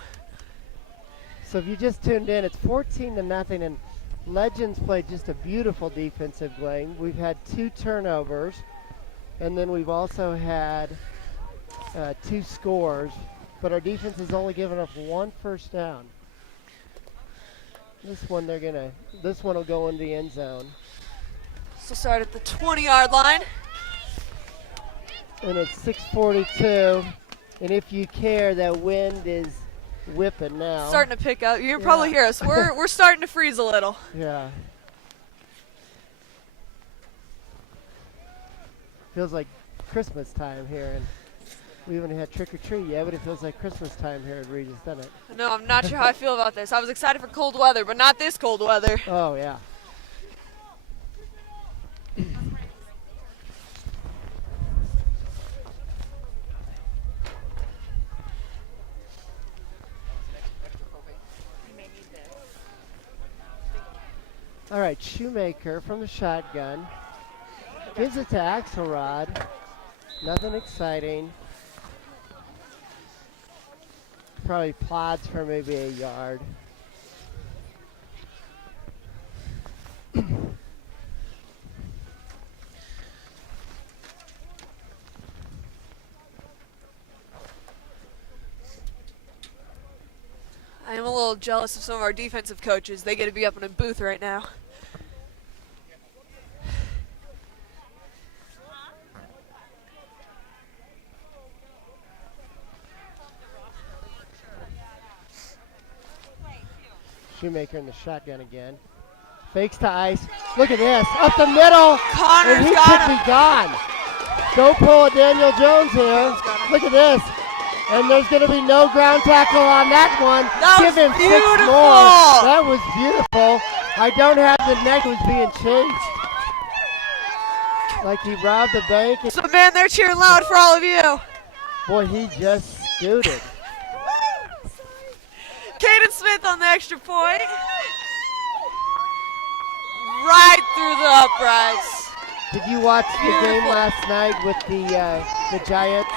So if you just tuned in, it's 14-0, and Legends played just a beautiful defensive game. We've had 2 turnovers, and then we've also had 2 scores, but our defense has only given up 1 first down. This one will go in the end zone. So start at the 20-yard line. And it's 6:42, and if you care, that wind is whipping now. Starting to pick up. You can probably hear us. We're starting to freeze a little. Yeah. Feels like Christmas time here, and we haven't had trick or treat yet, but it feels like Christmas time here at Regis, doesn't it? No, I'm not sure how I feel about this. I was excited for cold weather, but not this cold weather. Oh yeah. All right, Shoemaker from the shotgun. Gives it to Axelrod. Nothing exciting. Probably plods for maybe a yard. I am a little jealous of some of our defensive coaches. They get to be up in a booth right now. Shoemaker in the shotgun again. Fakes to ice. Look at this. Up the middle. Connor's and he got could him. be gone. Don't pull a Daniel Jones here. Look at this. And there's going to be no ground tackle on that one. That Give was him 6 beautiful. more. That was beautiful. I don't have the neck was being chased. Like he robbed the bank. So, man, they're cheering loud for all of you. Boy, he just scooted. Caden Smith on the extra point. Right through the uprights. Did you watch the game Beautiful. last night with the Giants?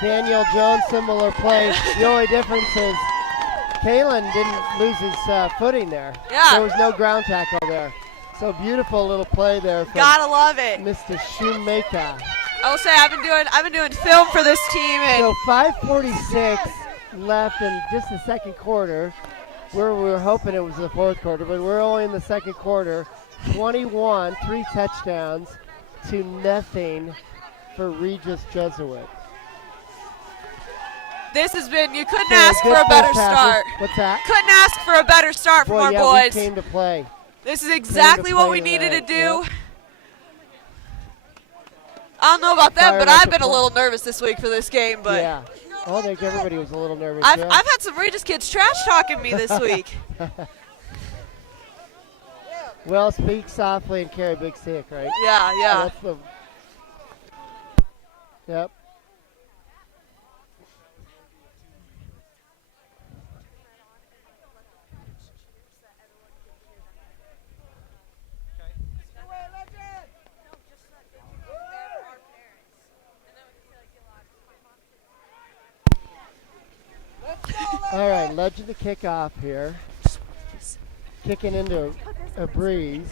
Daniel Jones, similar play. The only difference is Kalen didn't lose his footing there. Yeah. There was no ground tackle there. So beautiful little play there from Gotta love it. Mr. Shoemaker. I will say I've been doing film for this team, and So 5:46 left in just the second quarter. We were hoping it was the fourth quarter, but we're only in the second quarter. 21, 3 touchdowns to nothing for Regis Jesuit. this has been, you couldn't So ask good for a better first passes. start. What's that? Couldn't ask for a better start from Boy, our yeah, boys. we came to play. This is exactly what play we needed to tonight, do. yep. I don't know about them, Fired but up I've the been a play. little nervous this week for this game. But Yeah. I think everybody was a little nervous. I've yeah. had some Regis kids trash talking me this week. Well, speak softly and carry a big stick, right? Yeah. That's the. Yep. Away, Legend! Let's go, Legend! All right, Legend to kick off here. Kicking into a breeze.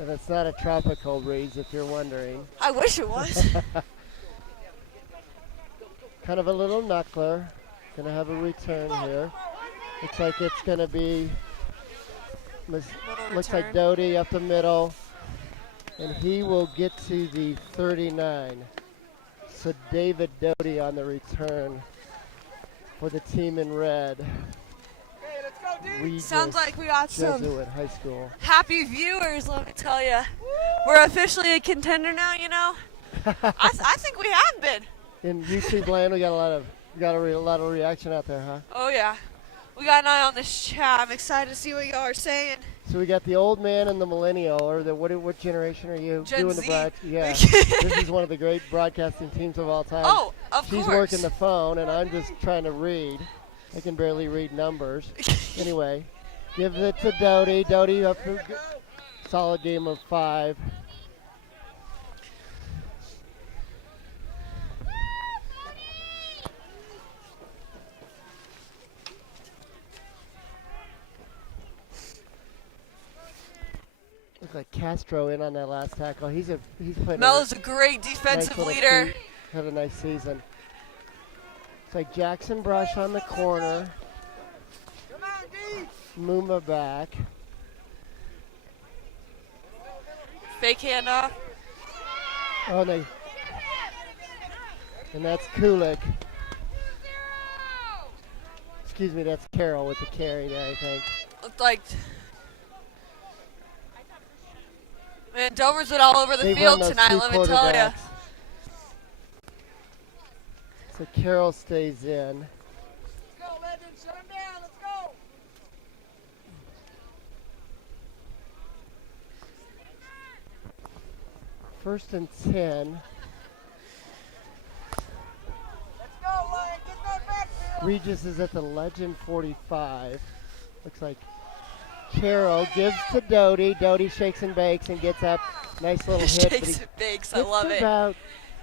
And it's not a tropical breeze, if you're wondering. I wish it was. Kind of a little knuckler. Gonna have a return here. Looks like it's going to be, looks return. like Doty up the middle, and he will get to the 39. So David Doty on the return for the team in red. Okay, let's go, D. Regis Sounds like we got some Jesuit High School. happy viewers, let me tell you. We're officially a contender now, you know? I think we have been. In YouTube land, we got a lot of reaction out there, huh? Oh, yeah. We got an eye on this chat. I'm excited to see what y'all are saying. So we got the old man and the millennial, or what generation are you? Gen doing Z. the yeah. This is one of the great broadcasting teams of all time. Oh, of She's course. working the phone, and I'm just trying to read. I can barely read numbers. Anyway, give it to Doty. Doty up for solid game of 5. Looks like Castro in on that last tackle. He's playing. Melo's a great defensive nice leader. Had a nice season. It's like Jackson Brush on the corner. Come on, D. Muma back. Fake handoff. Oh, and that's Kulik. Excuse me, that's Carroll with the carry there, I think. Looked like... Man, Dover's been all over the They've field run those tonight, two let me tell you. quarterbacks. So Carroll stays in. Let's go, Legend. Shut him down. Let's go. First and 10. Let's go, Lion. Get that backfield. Regis is at the Legend 45. Looks like Carroll gives to Doty. Doty shakes and bakes and gets up. Nice little hit. but he Shakes and bakes, I gets love to it. about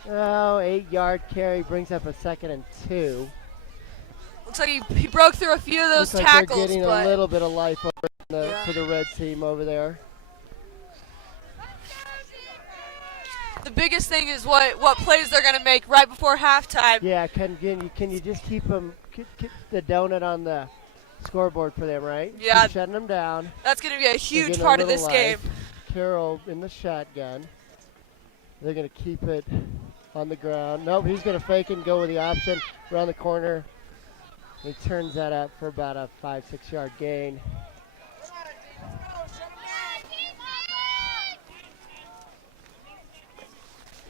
8-yard carry. Brings up a 2nd and 2. Looks like he broke through a few of those Looks like tackles, they're getting but a little bit of life over Yeah. for the red team over there. the biggest thing is what plays they're going to make right before halftime. Yeah, can you just keep them the donut on the scoreboard for them, right? Yeah. Keep shutting them down. That's going to be a They're huge getting a part of little this game. life. Carroll in the shotgun. They're going to keep it on the ground. Nope, he's going to fake and go with the option around the corner. He turns that up for about a 5-6 yard gain. Come on, D. Let's go. Shut him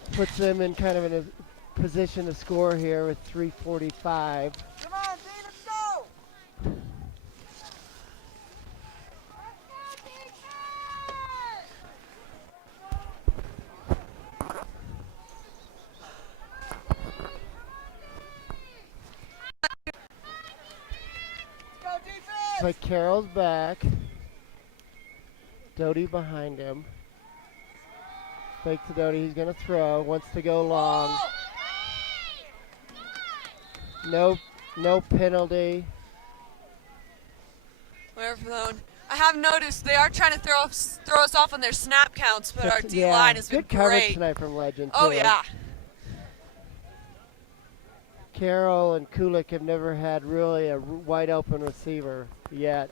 down. Puts them in kind of in a position to score here with 3:45. Come on, D. Let's go. Let's go, defense. It's like Carroll's back. Doty behind him. Fake to Doty. He's going to throw. Wants to go long. No penalty. Whatever zone. I have noticed they are trying to throw us off on their snap counts, but our D Yeah, line has been good coverage great. tonight from Legend. Oh too. yeah. Carroll and Kulik have never had really a wide open receiver yet.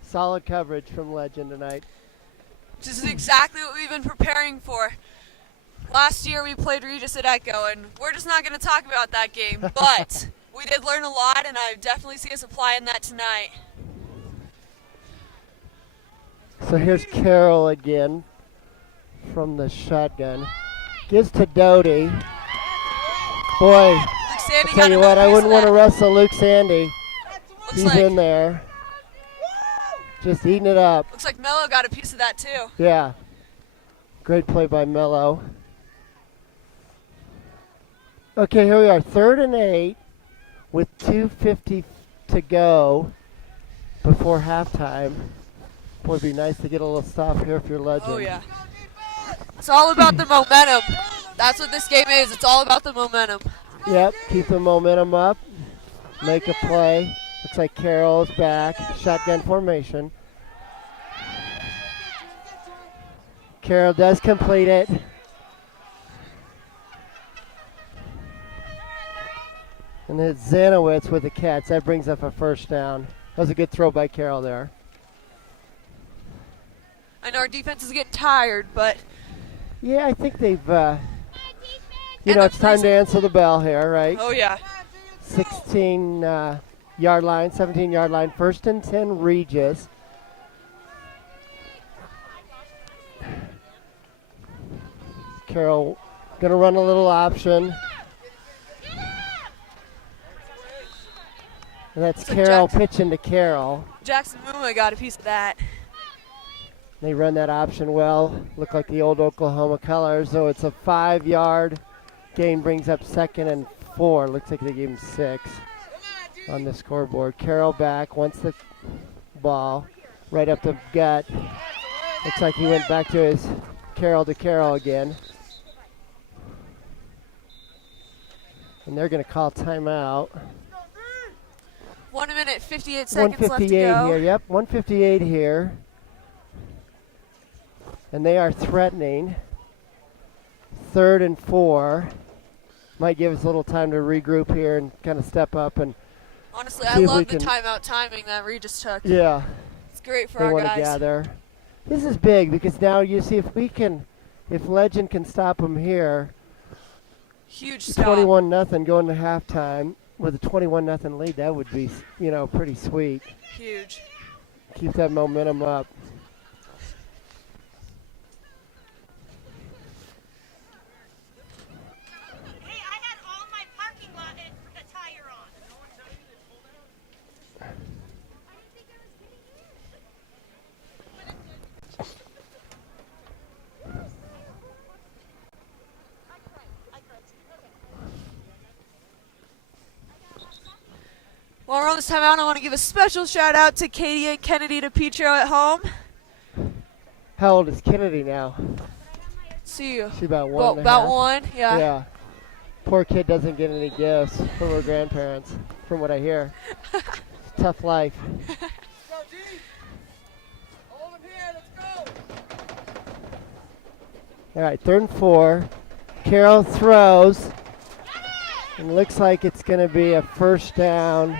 Solid coverage from Legend tonight. This is exactly what we've been preparing for. Last year we played Regis at Echo, and we're just not going to talk about that game, but we did learn a lot, and I definitely see us applying that tonight. So here's Carroll again from the shotgun. Gives to Doty. Boy, Luke Sandy tell got you another what, I piece wouldn't of want to that. wrestle Luke Sandy. Looks He's like, in there. Just eating it up. looks like Mello got a piece of that too. Yeah. Great play by Mello. Okay, here we are, 3rd and 8 with 2:50 to go before halftime. Boy, it'd be nice to get a little stop here if you're Legend. Oh yeah. It's all about the momentum. That's what this game is. It's all about the momentum. Yep, keep the momentum up. Make a play. Looks like Carroll's back. Shotgun formation. Carroll does complete it. And it's Zanowitz with the catch. That brings up a first down. That was a good throw by Carroll there. I know our defense is getting tired, but Yeah, I think they've, you And know, it's time to freezing. answer the bell here, right? oh yeah. 16-yard line, 17-yard line, 1st and 10 Regis. Carroll gonna run a little option. And that's So Carroll Jackson- pitching to Carroll. Jackson Muma got a piece of that. They run that option well. Look like the old Oklahoma colors. So it's a 5-yard gain, brings up 2nd and 4. Looks like they gave him 6 on the scoreboard. Carroll back, wants the ball right up the gut. Looks like he went back to his Carroll to Carroll again. And they're going to call timeout. 1 minute, 58 seconds left to 158 go. here. Yep, 158 here. And they are threatening 3rd and 4. Might give us a little time to regroup here and kind of step up and Honestly, See I if we love the can- timeout timing that Regis took. yeah, It's great for they our want to guys. gather. This is big because now you see if Legend can stop them here, Huge stop. 21-0 going to halftime with a 21-0 lead. That would be, you know, pretty sweet. Huge. Keep that momentum up. Hey, I had all my parking lot attire on. While we're on this timeout, I want to give a special shout out to Katie and Kennedy DePietro at home. How old is Kennedy now? See you. She about one. Well, and a about half? one, yeah. Yeah. Poor kid doesn't get any gifts from her grandparents, from what I hear. Tough life. Go, D. Hold him here. Let's go. All right, 3rd and 4. Carroll throws. And looks like it's going to be a 1st down.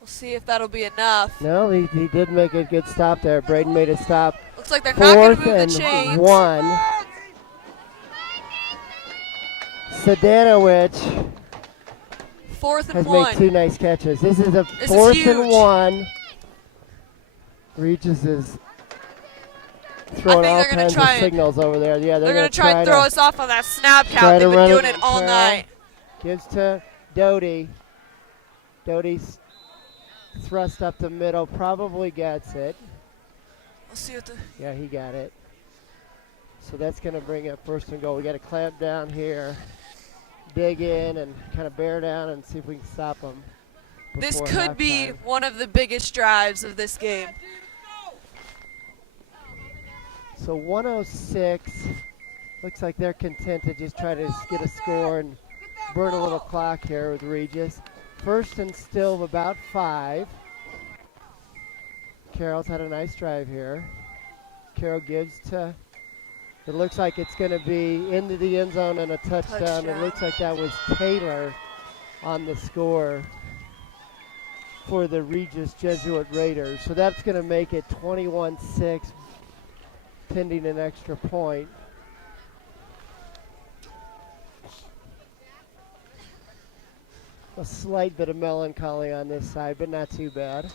We'll see if that'll be enough. No, he did make a good stop there. Braden made a stop. Looks like they're not going 4th to move and the chains. 1. Sedanowicz 4th and has 1. made 2 nice catches. This is a This is 4th and huge. 1. Regis is throwing they're all gonna kinds of try and- signals over there. Yeah, They're going to try and throw us off on that snap try count. to They've been run doing it it all try. night. Gives to Doty. Doty's thrust up the middle, probably gets it. We'll see what the... Yeah, he got it. So that's going to bring up 1st and goal. We got to clamp down here, dig in, and kind of bear down and see if we can stop them. This could be one of the biggest drives of this game. So 106. Looks like they're content to just try to get a score and burn a little clock here with Regis. 1st and still of about 5. Carroll's had a nice drive here. Carroll gives to, it looks like it's going to be into the end zone and a touchdown. It looks like that was Taylor on the score for the Regis Jesuit Raiders. So that's going to make it 21-6 pending an extra point. A slight bit of melancholy on this side, but not too bad.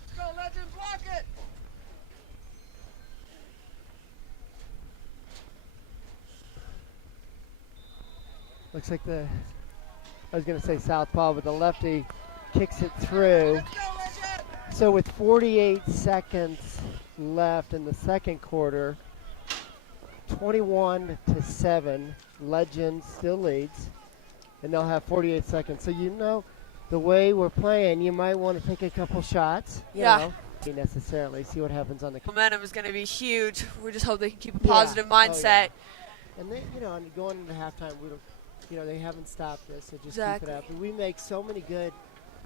Let's go, Legend. Block it. Looks like I was going to say southpaw, but the lefty kicks it through. Let's go, Legend. So with 48 seconds left in the second quarter, 21-7, Legend still leads, and they'll have 48 seconds. So you know, the way we're playing, you might want to take a couple shots. You Yeah. know, necessarily see what happens on the. Momentum is going to be huge. We just hope they can keep a Yeah. positive Oh, yeah. mindset. And they, you know, and going into halftime, we don't, you know, they haven't stopped us. So just Exactly. keep it up. And we make so many good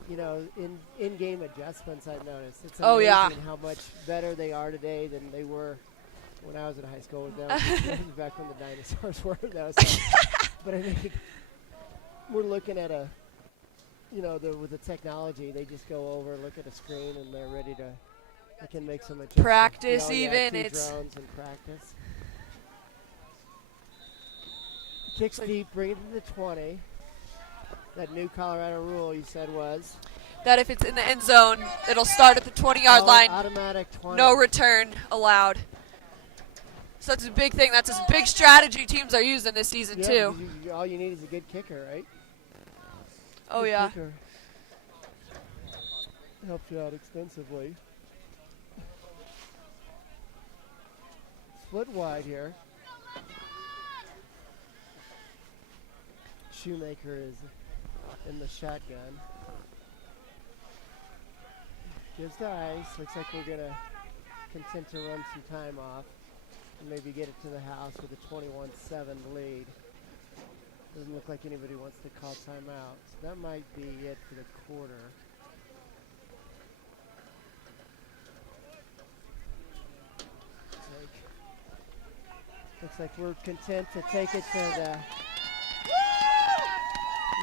in-game adjustments I've noticed. It's Oh, amazing yeah. how much better they are today than they were when I was in high school with them. Back when the dinosaurs were. No, so, but I mean, we're looking at with the technology, they just go over, look at a screen, and they're ready to. They can make some adjustments. Practice Yeah, even, two it's- drones in practice. Kicks deep, bring it to the 20. That new Colorado rule you said was That if it's in the end zone, it'll start at the 20-yard line. automatic 20. No return allowed. So that's a big thing. That's a big strategy teams are using this season, Yeah, too. all you need is a good kicker, right? Oh, Good yeah. kicker. Helps you out extensively. Split wide here. Shoemaker is in the shotgun. Gives the ice. Looks like we're going to content to run some time off and maybe get it to the house with a 21-7 lead. Doesn't look like anybody wants to call timeout. So that might be it for the quarter. Looks like we're content to take it to the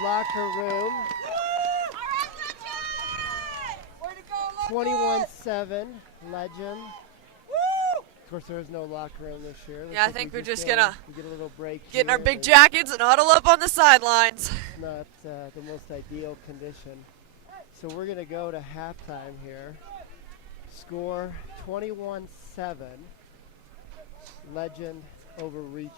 locker room. Way to go, Lopez! 21-7, Legend. Of course, there is no locker room this year. Looks Yeah, I like think we we're just get gonna we get a little break get in our here, big but jackets and huddle up on the sidelines. it's not the most ideal condition. So we're going to go to halftime here. Score 21-7. Legend over Regis.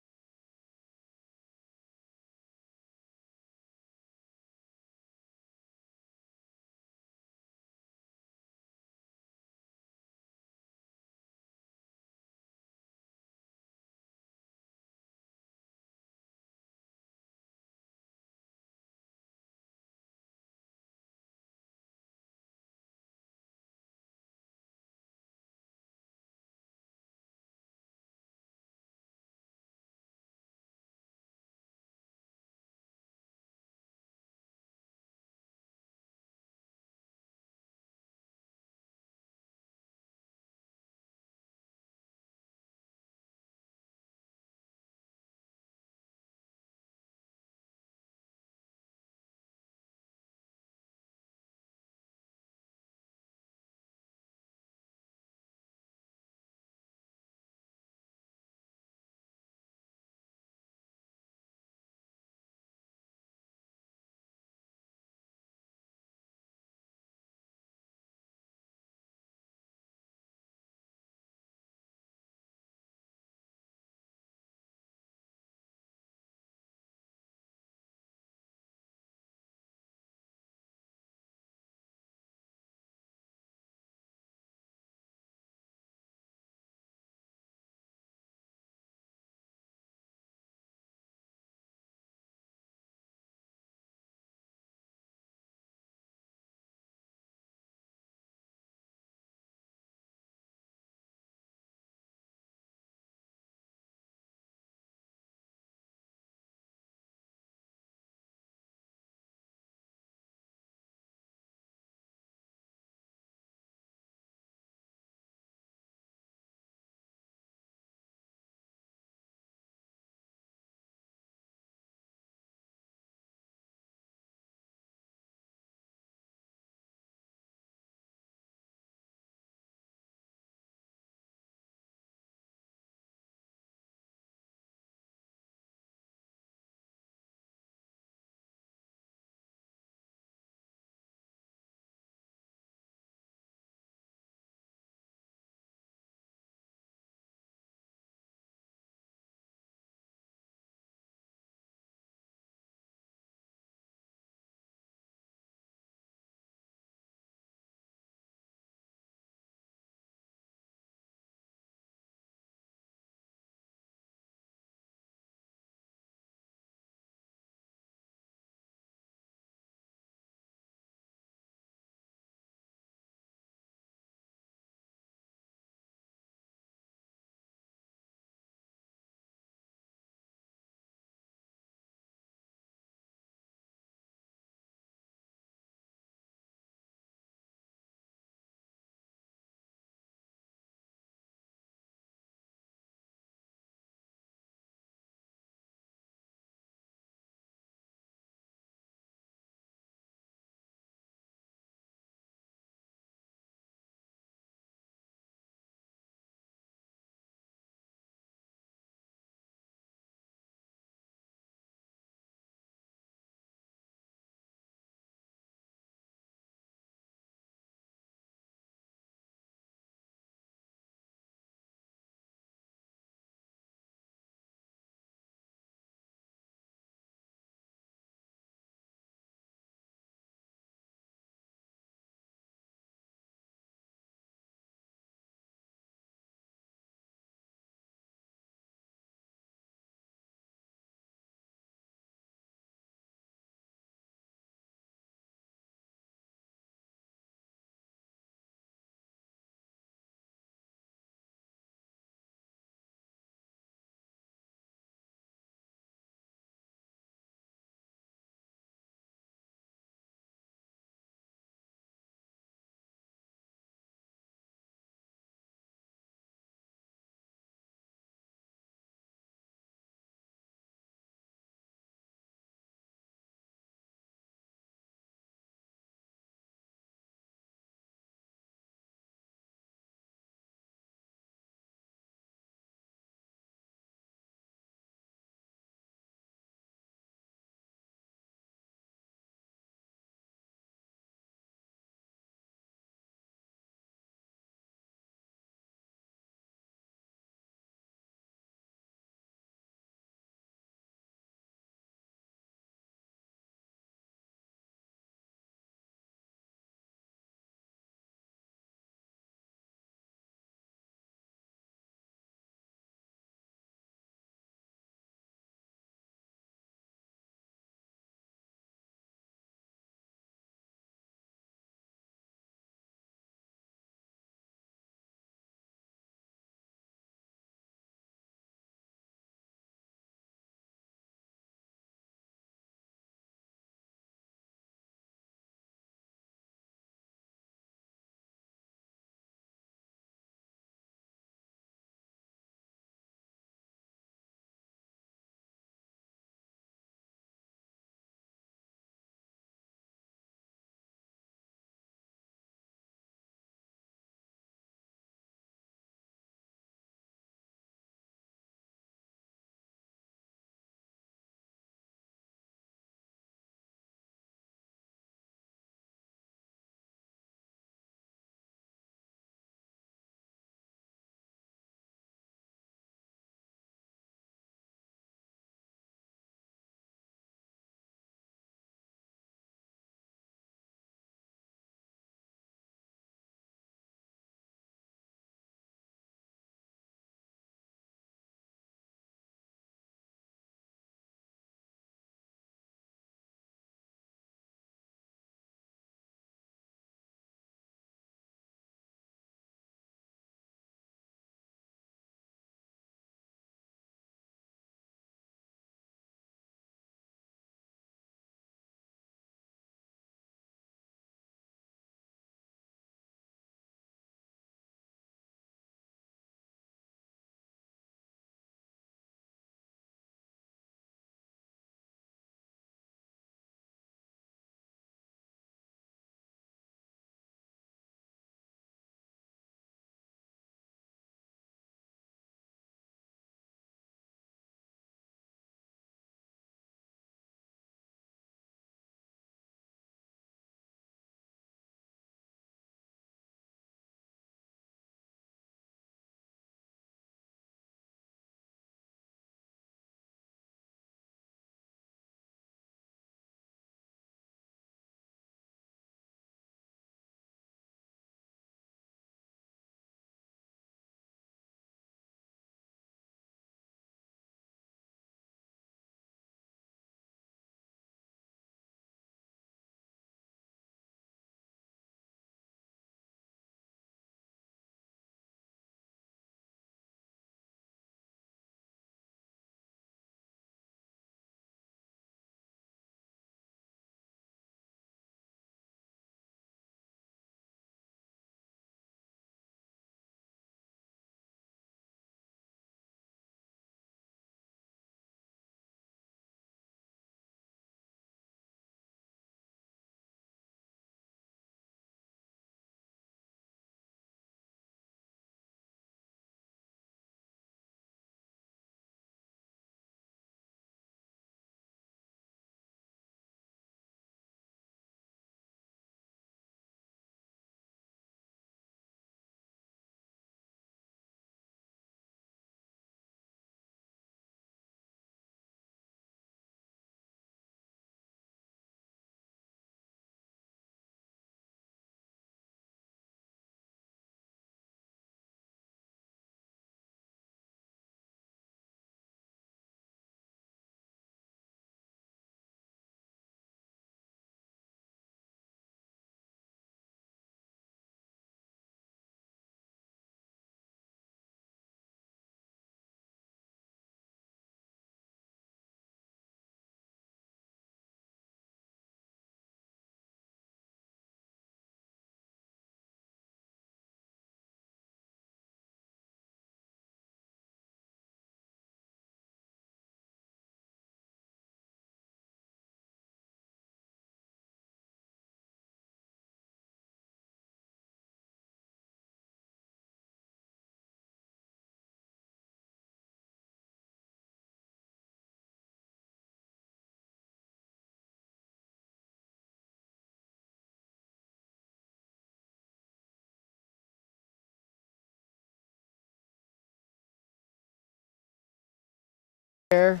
here.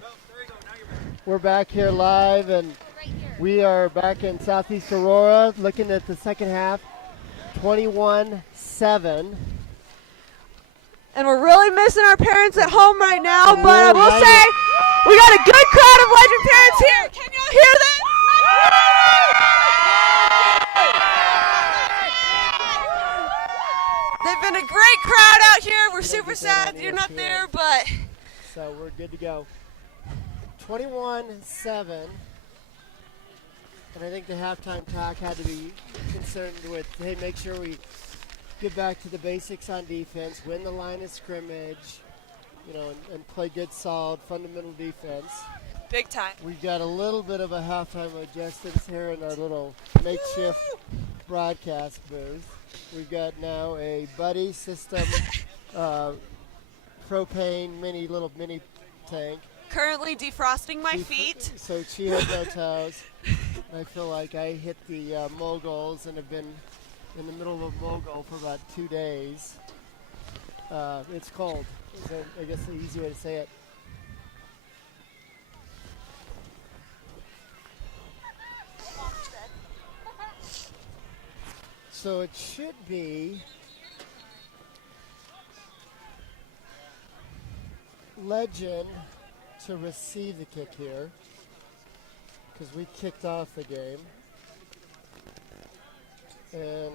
We're back here live, and we are back in Southeast Aurora looking at the second half, 21-7. And we're really missing our parents at home right now, but I will Right. say we got a good crowd of Legend parents here. Can you hear them? They've been a great crowd out here. We're super sad you're not there, but So we're good to go. 21-7. And I think the halftime talk had to be concerned with, hey, make sure we get back to the basics on defense, win the line of scrimmage, and play good, solid, fundamental defense. big time. We've got a little bit of a halftime adjustments here in our little makeshift broadcast booth. We've got now a Buddy system propane mini tank. Currently defrosting my feet. So she has no toes. I feel like I hit the moguls and have been in the middle of a mogul for about 2 days. It's cold. So I guess the easy way to say it. So it should be Legend to receive the kick here, because we kicked off the game. And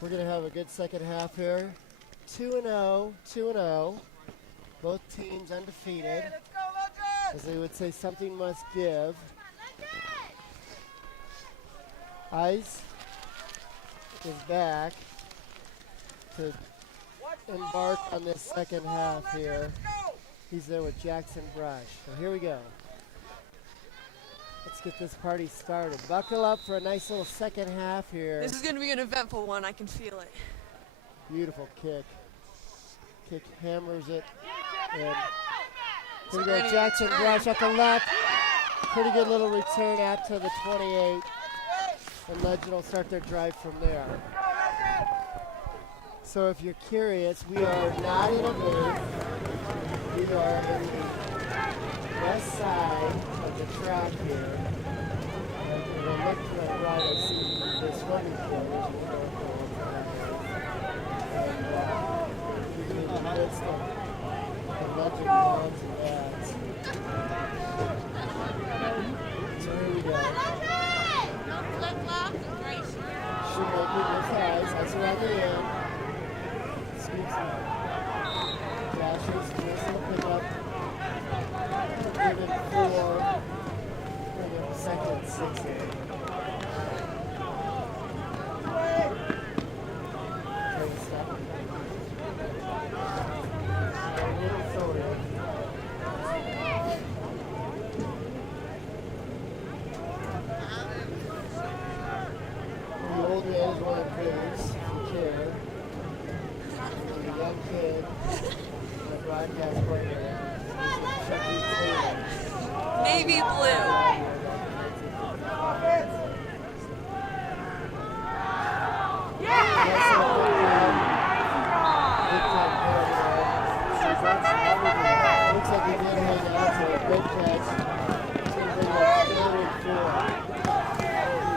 we're going to have a good second half here. 2-0. Both teams undefeated. Let's go, Legend! As they would say, something must give. Ice is back to embark on this second half here. He's there with Jackson Brush. So here we go. Let's get this party started. Buckle up for a nice little second half here. This is going to be an eventful one. I can feel it. Beautiful kick. Kick hammers it. And here we So go. any Jackson return. Brush at the left. Pretty good little return out to the 28. And Legend will start their drive from there. So if you're curious, we are not in a booth. We are in the west side of the track here. And we'll look to the right and see the swimming pool. And we're in the midst of the Legend moms and dads. So here we go. Shoemaker with eyes, that's around the end. Speaks Dashes, just in the pickup. Give it 4. Bring it second, 6 in. Try to stop it. A little forward. The old man is one of these, if you care. And the young kid, the broadcast program, is Chucky Taylor. Navy blue. Looks like he did hang out, so a good catch. He's going to bring up 3rd and 4.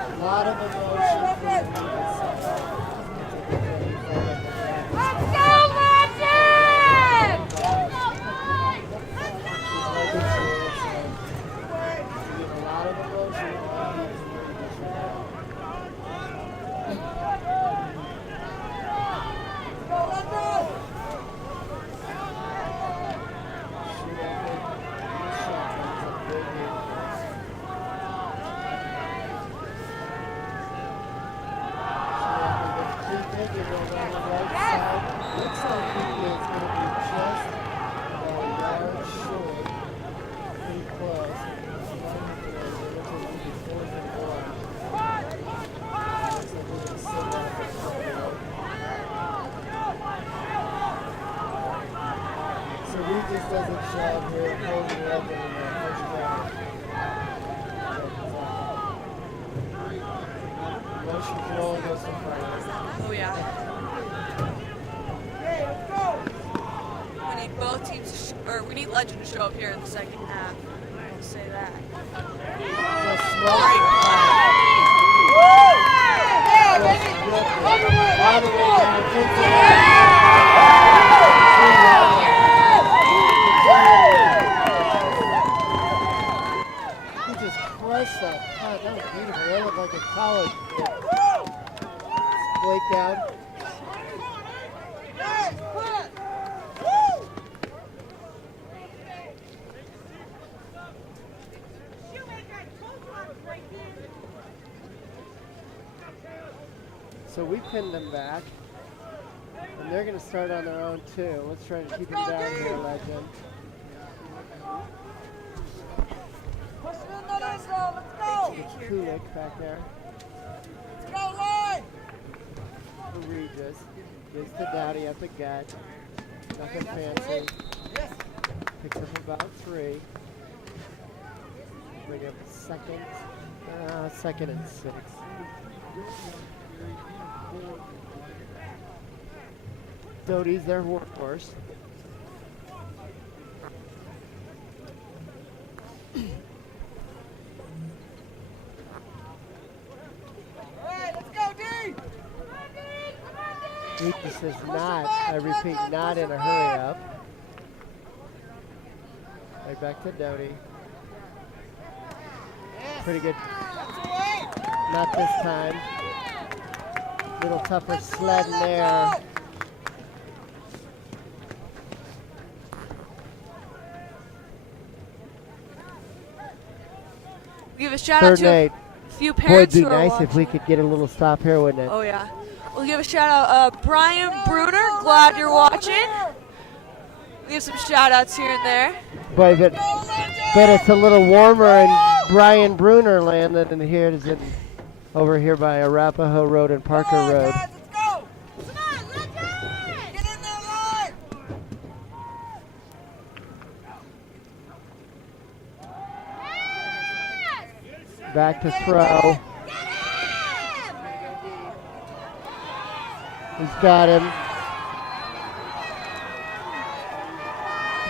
A lot of emotion from the defense side. Let's go, Legend! A lot of emotion. Looks like he is going to be just about a yard short. Pretty close. Looks like he'll be 4th and 1. Looks like he's going to sit down for so Regis doesn't shove here, holding it up in the first round. Motion can only go so far. Oh, yeah. Hey, let's go! When need both teams, or we need Legend to show up here in the second half. I'll say that. He just crushed that. God, that was beautiful. That looked like a college kid. Blake down. So we pinned them back, and they're going to start on their own too. Let's try to keep them down here, Legend. Push it in that end zone. Let's go. It's Kulik back there Let's go, line. for Regis. Gives to Dowdy at the gut. Nothing fancy. Yes. Picks up about 3. Bring up second and 6. Doty's their workhorse. All right, let's go, D. Regis is not, I repeat, not in a hurry up. Right back to Doty. Pretty good. That's away. Not this time. Little tougher sledding there. Give a shout Third out to and a 8. few Boy, it'd parents be who are nice watching. if we could get a little stop here, wouldn't it? Oh yeah. We'll give a shout out, Brian Bruner. Glad you're watching. We'll give some shout outs here and there. Boy, but it's a little warmer in Brian Bruner land than here it is in over here by Arapahoe Road and Parker Come on, Road. guys, let's go. Come on, Legend! Get in there, line. Back to throw. He's got him.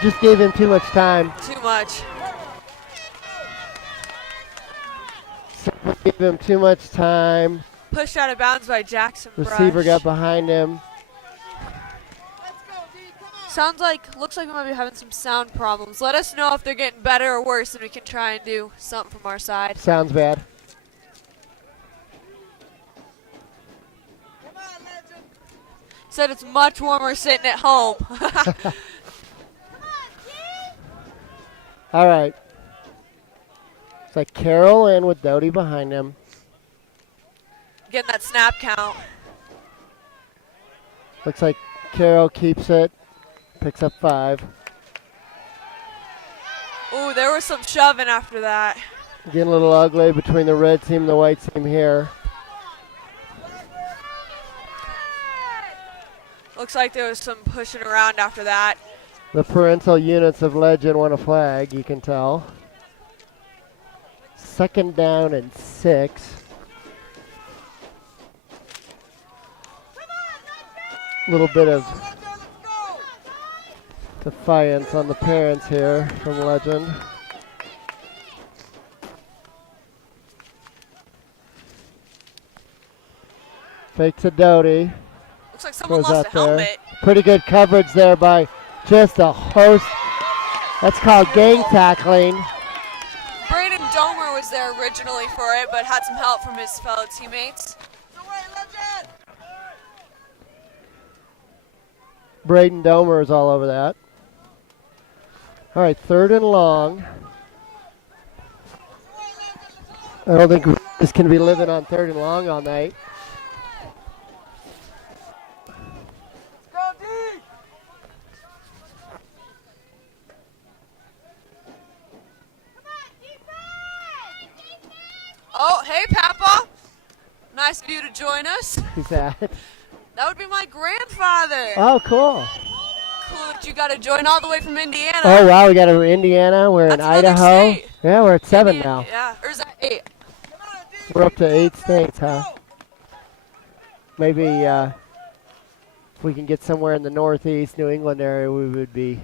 Just gave him too much time. Too much. Gave him too much time. Pushed out of bounds by Jackson Receiver Brush. got behind him. Let's go, D. Come on. Looks like we might be having some sound problems. Let us know if they're getting better or worse, and we can try and do something from our side. Sounds bad. Come on, Legend. Said it's much warmer sitting at home. All right. It's like Carroll in with Doty behind him. Getting that snap count. Looks like Carroll keeps it. Picks up 5. Ooh, there was some shoving after that. Getting a little ugly between the red team and the white team here. Looks like there was some pushing around after that. The parental units of Legend want a flag, you can tell. Second down and 6. Little bit of Legend, let's go. defiance on the parents here from Legend. Fake to Doty. Looks like someone Goes lost out a there. helmet. Pretty good coverage there by just a host. That's called gang tackling. Braden Domer was there originally for it, but had some help from his fellow teammates. It's away, Legend. Braden Domer is all over that. All right, 3rd and long. I don't think this can be living on 3rd and long all night. Let's go, D. Oh, hey, Papa. Nice of you to join us. Who's that? That would be my grandfather. Oh, cool. Cool that you got to join all the way from Indiana. Oh, wow, we got to Indiana. We're in That's another Idaho. state. Yeah, we're at 7 Indiana, now. Yeah, or is that 8? Come on, D. We're up to 8 states, huh? Maybe If we can get somewhere in the Northeast, New England area, we would be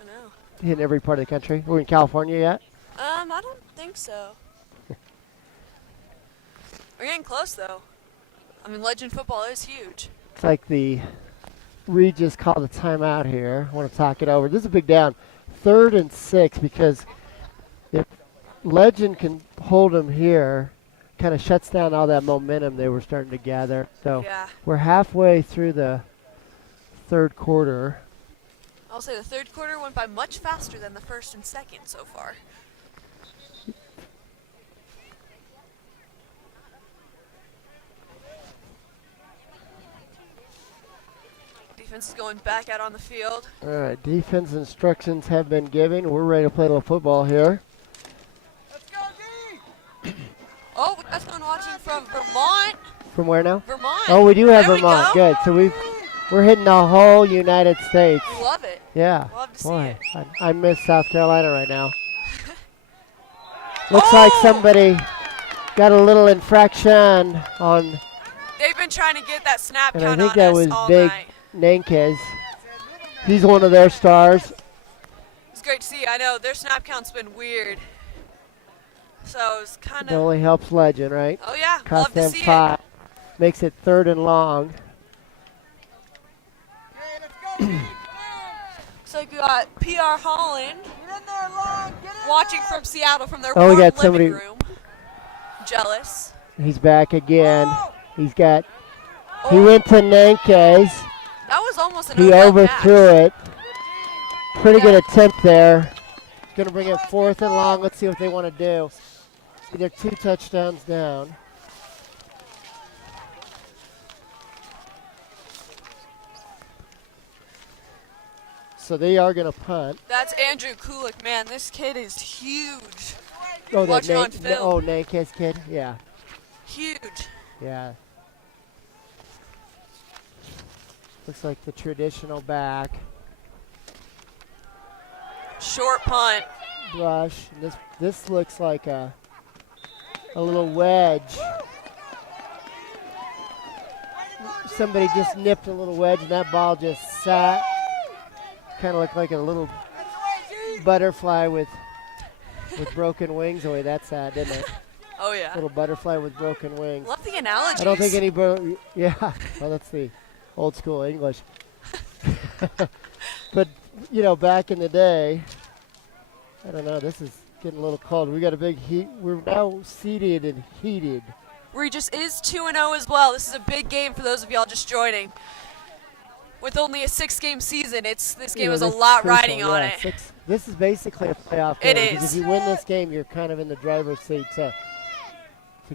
I know. hitting every part of the country. We're in California yet? I don't think so. We're getting close, though. I mean, Legend football is huge. It's like the Regis called a timeout here. I want to talk it over. This is a big down. 3rd and 6, because if Legend can hold them here, kind of shuts down all that momentum they were starting to gather. So Yeah. we're halfway through the 3rd quarter. I'll say the 3rd quarter went by much faster than the 1st and 2nd so far. Defense is going back out on the field. All right, defense instructions have been given. We're ready to play a little football here. Let's go, D! Oh, we got someone watching from Vermont. From where now? Vermont. Oh, we do have There we Vermont. go. Good. So we're hitting the whole United States. Love it. Yeah. Love to see Boy, it. I miss South Carolina right now. Looks like somebody got a little infraction on, They've been trying to get that snap and I count think on that us was all Big night. Nankes. He's one of their stars. It's great to see. I know their snap count's been weird. So it's kind It of. only helps Legend, right? Oh yeah, Cost love to them see 5. Makes it 3rd and long. Okay, let's go, D! Come on! it. So we got PR Holland Get in there, Long! Get in watching there! from Seattle from their Oh, we warm got living somebody- room. Jealous. He's back again. Oh! He went Oh, to Nankes. that was almost an He overthrew it. Pretty good attempt there. Going to bring it 4th and long. Let's see what they want to do. See, they're 2 touchdowns down. So they are going to punt. That's Andrew Kulik, man. This kid is huge. Oh, Watch it on film. Nankes kid? Yeah. Huge. Yeah. Looks like the traditional back. Short punt. Rush. This looks like a little wedge. Somebody just nipped a little wedge and that ball just sat. Kind of looked like a little butterfly with broken wings. The way that sat, didn't it? Oh yeah. Little butterfly with broken wings. Love the analogies. I don't think anybody. Yeah. Well, that's the old school English. But back in the day, I don't know. This is getting a little cold. We got a big heat. We're now seated and heated. Regis is 2-0 as well. This is a big game for those of y'all just joining. With only a 6-game season, this game has a This is lot crucial, riding on it. This is basically a playoff It game. Because is. if you win this game, you're kind of in the driver's seat to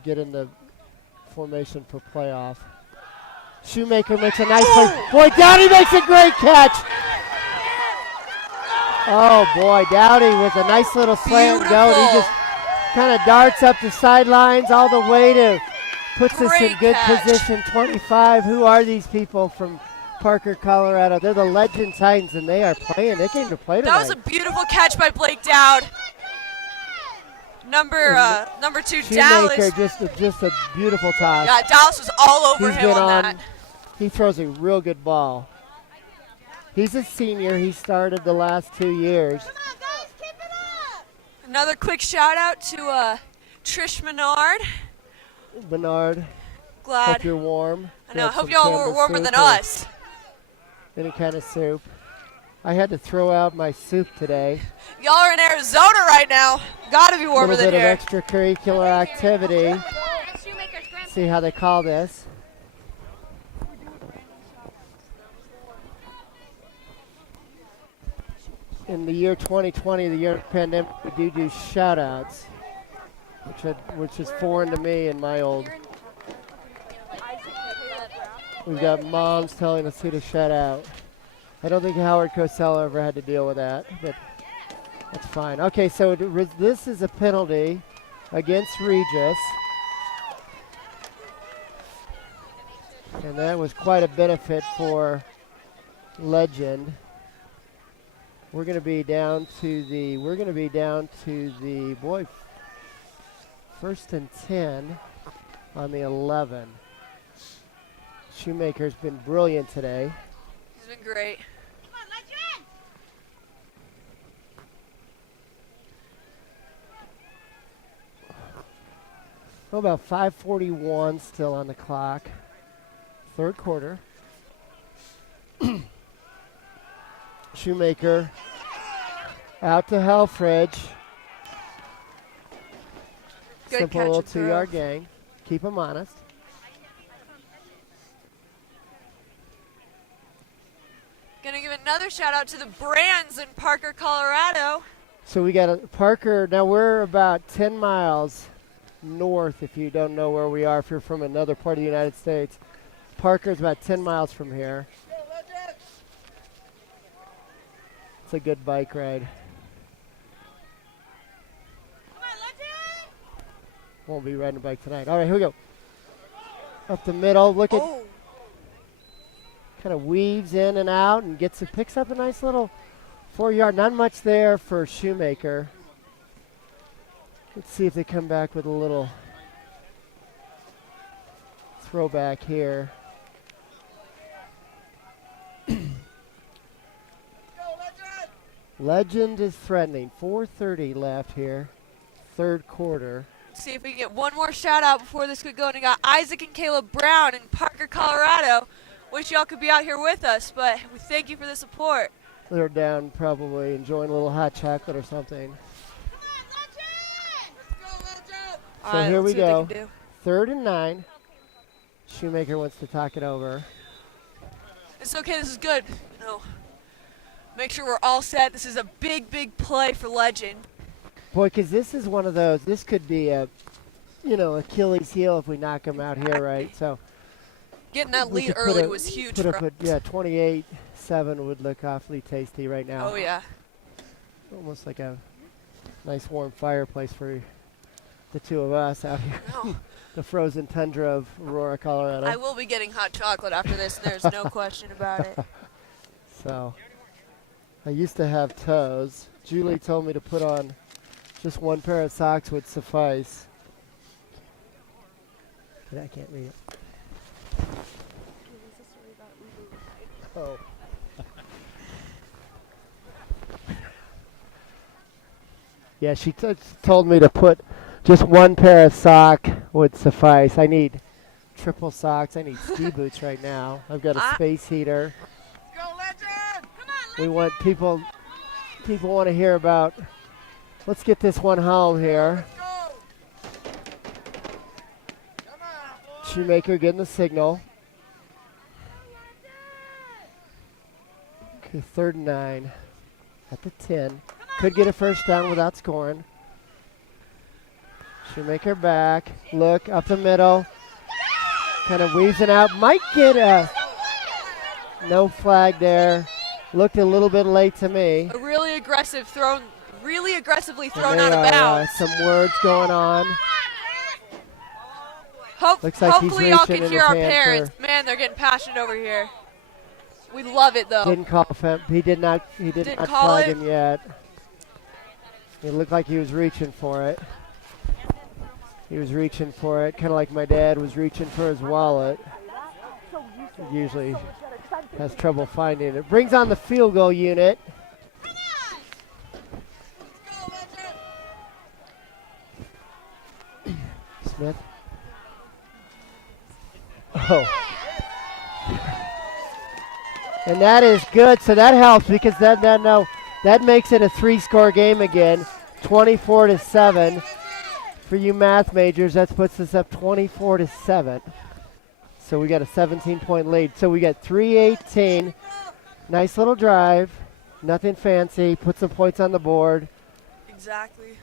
get in the formation for playoff. Shoemaker makes a nice play. Boy, Dowdy makes a great catch. Oh, boy, Dowdy with a nice little slant go. He Beautiful. just kind of darts up the sidelines all the way to puts us in Great good catch. position. 25. Who are these people from Parker, Colorado? They're the Legend Titans, and they are playing. They came to play tonight. That was a beautiful catch by Blake Dowd. Number 2, Dallas. Shoemaker, just a beautiful toss. Yeah, Dallas was all over He's him been on on. that. He throws a real good ball. He's a senior. He started the last 2 years. Come on, guys, keep it up! Another quick shout out to Trish Menard. Bernard, Glad. hope you're warm. I know. Got Hope some y'all were Campbell warmer soup than or us. Any kind of soup. I had to throw out my soup today. Y'all are in Arizona right now. Gotta be A warmer little than bit here. of extracurricular activity. See how they call this. In the year 2020, the year of the pandemic, we do shout outs, which is foreign to me in my old. We've got moms telling us who to shout out. I don't think Howard Cosell ever had to deal with that, but that's fine. Okay, so this is a penalty against Regis. And that was quite a benefit for Legend. We're going to be down to the, boy, 1st and 10 on the 11. Shoemaker's been brilliant today. been great. Come on, Legend! Oh, about 5:41 still on the clock. Third quarter. Shoemaker out to Helfrich. Good Simple catch little and throw. 2-yard gain. Keep them honest. Gonna give another shout out to the Brands in Parker, Colorado. So we got a Parker. Now we're about 10 miles north, if you don't know where we are, if you're from another part of the United States. Parker's about 10 miles from here. It's a good bike ride. Come on, Legend! Won't be riding a bike tonight. All right, here we go. Up the middle. Look at, Oh, kind of weaves in and out and picks up a nice little 4-yard. Not much there for Shoemaker. Let's see if they come back with a little throwback here. Legend is threatening. 4:30 left here. Third quarter. see if we can get one more shout out before this could go. And we got Isaac and Caleb Brown in Parker, Colorado. Wish y'all could be out here with us, but we thank you for the support. They're down probably enjoying a little hot chocolate or something. So All right, here let's we see what go. they can do. 3rd and 9. Shoemaker wants to talk it over. It's okay. This is good. You know, make sure we're all set. This is a big, big play for Legend. Boy, because this is one of those. This could be a, Achilles heel if we knock him out here, right? So Getting that we lead could put early a- was huge put for up us. a, 28-7 would look awfully tasty right now. Oh yeah. Almost like a nice warm fireplace for the two of us out here. No, The frozen tundra of Aurora, Colorado. I will be getting hot chocolate after this. There's no question about it. So I used to have toes. Julie told me to put on just one pair of socks would suffice. But I can't read it. Oh. Yeah, she told me to put just one pair of sock would suffice. I need triple socks. I need ski boots right now. I've got a space heater. Go, Legend! Come on, We Legend! want people want to hear about. Let's get this one home here. Go! Come on, boy. Shoemaker getting the signal. Okay, 3rd and 9 at the 10. Could get a first down without scoring. Shoemaker back. Look up the middle. Kind of weaves it out. Might get a no flag there. Looked a little bit late to me. A really aggressively thrown And out of there are, bounds. some words going on. Looks like he's Hopefully y'all reaching can in hear his our hand parents. for- Man, they're getting passionate over here. We love it though. Didn't call him. He did not Didn't call flag it? him yet. It looked like he was reaching for it. He was reaching for it, kind of like my dad was reaching for his wallet. He usually has trouble finding it. Brings on the field goal unit. Smith. Oh. And that is good, so that helps because that makes it a 3-score game again, 24-7. For you math majors, that puts us up 24-7. So we got a 17-point lead. So we got 3:18. Nice little drive, nothing fancy. Put some points on the board. Exactly.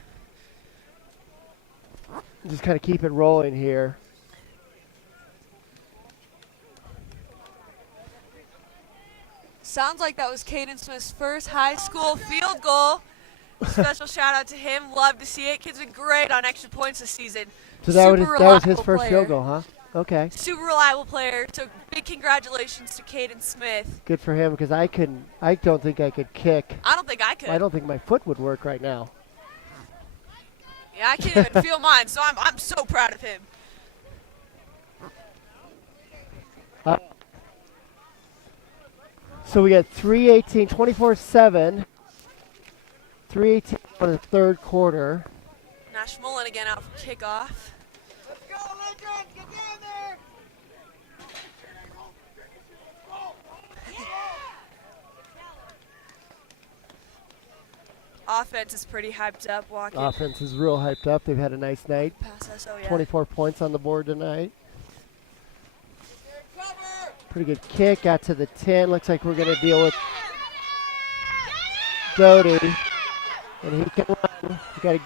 Just kind of keep it rolling here. Sounds like that was Caden Smith's first high school field goal. Special shout out to him. Love to see it. Kid's been great on extra points this season. So that was his reliable first player. field goal, huh? Okay. Super reliable player. So big congratulations to Caden Smith. Good for him because I don't think I could kick. I don't think I could. I don't think my foot would work right now. Yeah, I can't even feel mine. So I'm so proud of him. So we got 3:18, 24-7. 3:18 for the third quarter. Nash Mullen again out for kickoff. Let's go, Legend! Get down there! Offense is pretty hyped up. Walking Offense is real hyped up. They've had a nice night. past us. Oh yeah. 24 points on the board tonight. Cover! Pretty good kick. Got to the 10. Looks like we're going to deal with Doty. And he can run. We got a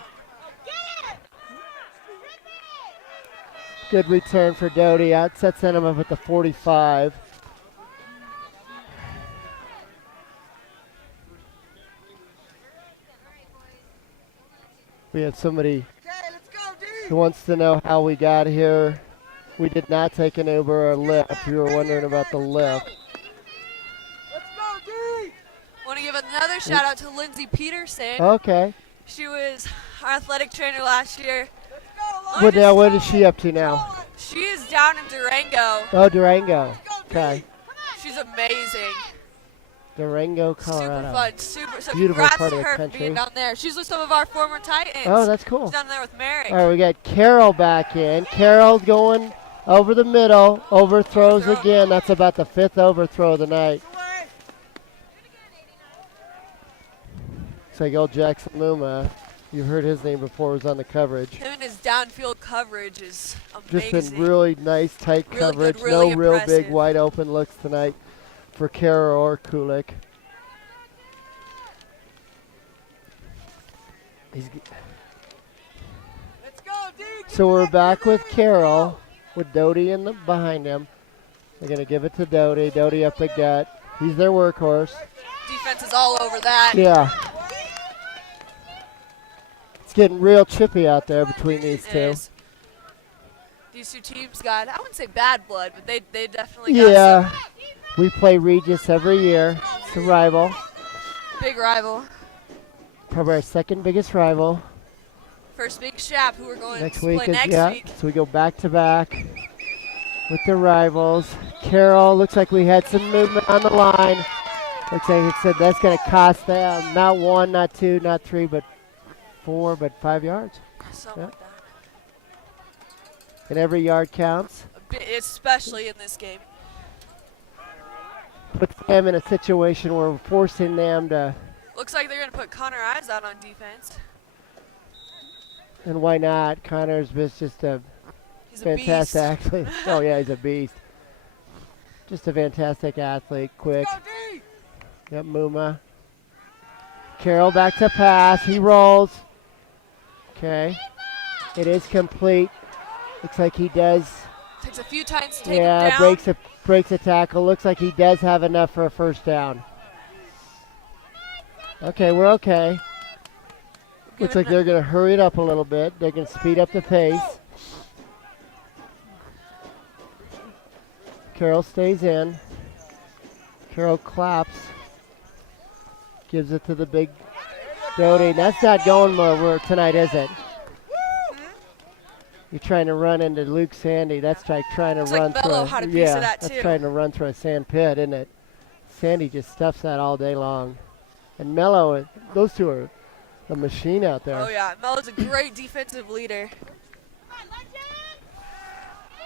good return for Doty. Sets him up at the 45. We have somebody Okay, let's go, D! who wants to know how we got here. We did not take an Uber or Lyft. You were wondering about the Lyft. Let's go, D! Want to give another shout out to Lindsay Peterson. Okay. She was our athletic trainer last year. Let's go, What is she up to now? She is down in Durango. Oh, Durango. Okay. She's amazing. Durango, Colorado. Super fun. Super. So Beautiful congrats part to of the her for country. being down there. She's with some of our former Titans. Oh, that's cool. She's down there with Merrick. All right, we got Carroll back in. Carroll going over the middle. Overthrows again. That's about the 5th overthrow of the night. away! Looks like old Jackson Luma. You heard his name before. Was on the coverage. Him and his downfield coverage is Just amazing. been really nice, tight Really good, coverage. really no real impressive. big, wide open looks tonight for Carroll or Kulik. Let's go, D! So we're back with Carroll with Doty in the behind him. They're going to give it to Doty. Doty up the gut. He's their workhorse. Defense is all over that. Yeah. It's getting real chippy out there between these It two. is. These two teams got, I wouldn't say bad blood, but they definitely got Yeah. We play Regis every year. It's a rival. some big rival. Probably our second biggest rival. First big Shap, who we're going Next to week play is next yeah. week. So we go back to back with the rivals. Carroll looks like we had some movement on the line. Looks like it said that's going to cost them not 1, not 2, not 3, but 4, but 5 yards. Something Yeah. like that. And every yard counts. Especially in this game. Puts them in a situation where we're forcing them to, Looks like they're going to put Connor Eyes out on defense. and why not? Connor's just a He's a fantastic beast. athlete. Oh yeah, he's a beast. Just a fantastic athlete, quick. Go, D! Yep, Muma. Carroll back to pass. He rolls. Okay. It is complete. Looks like he does. Takes a few times to take him Yeah, down. breaks a tackle. Looks like he does have enough for a first down. Okay, we're okay. Looks like they're going to hurry it up a little bit. They can speed up the pace. Carroll stays in. Carroll claps. Gives it to the big Doty. That's not going where tonight, is it? You're trying to run into Luke Sandy. That's like trying to Looks run like through Mello a had a piece yeah. of that That's too. trying to run through a sand pit, isn't it? Sandy just stuffs that all day long. And Mello, those two are a machine out there. Oh yeah, Melo's a great defensive leader.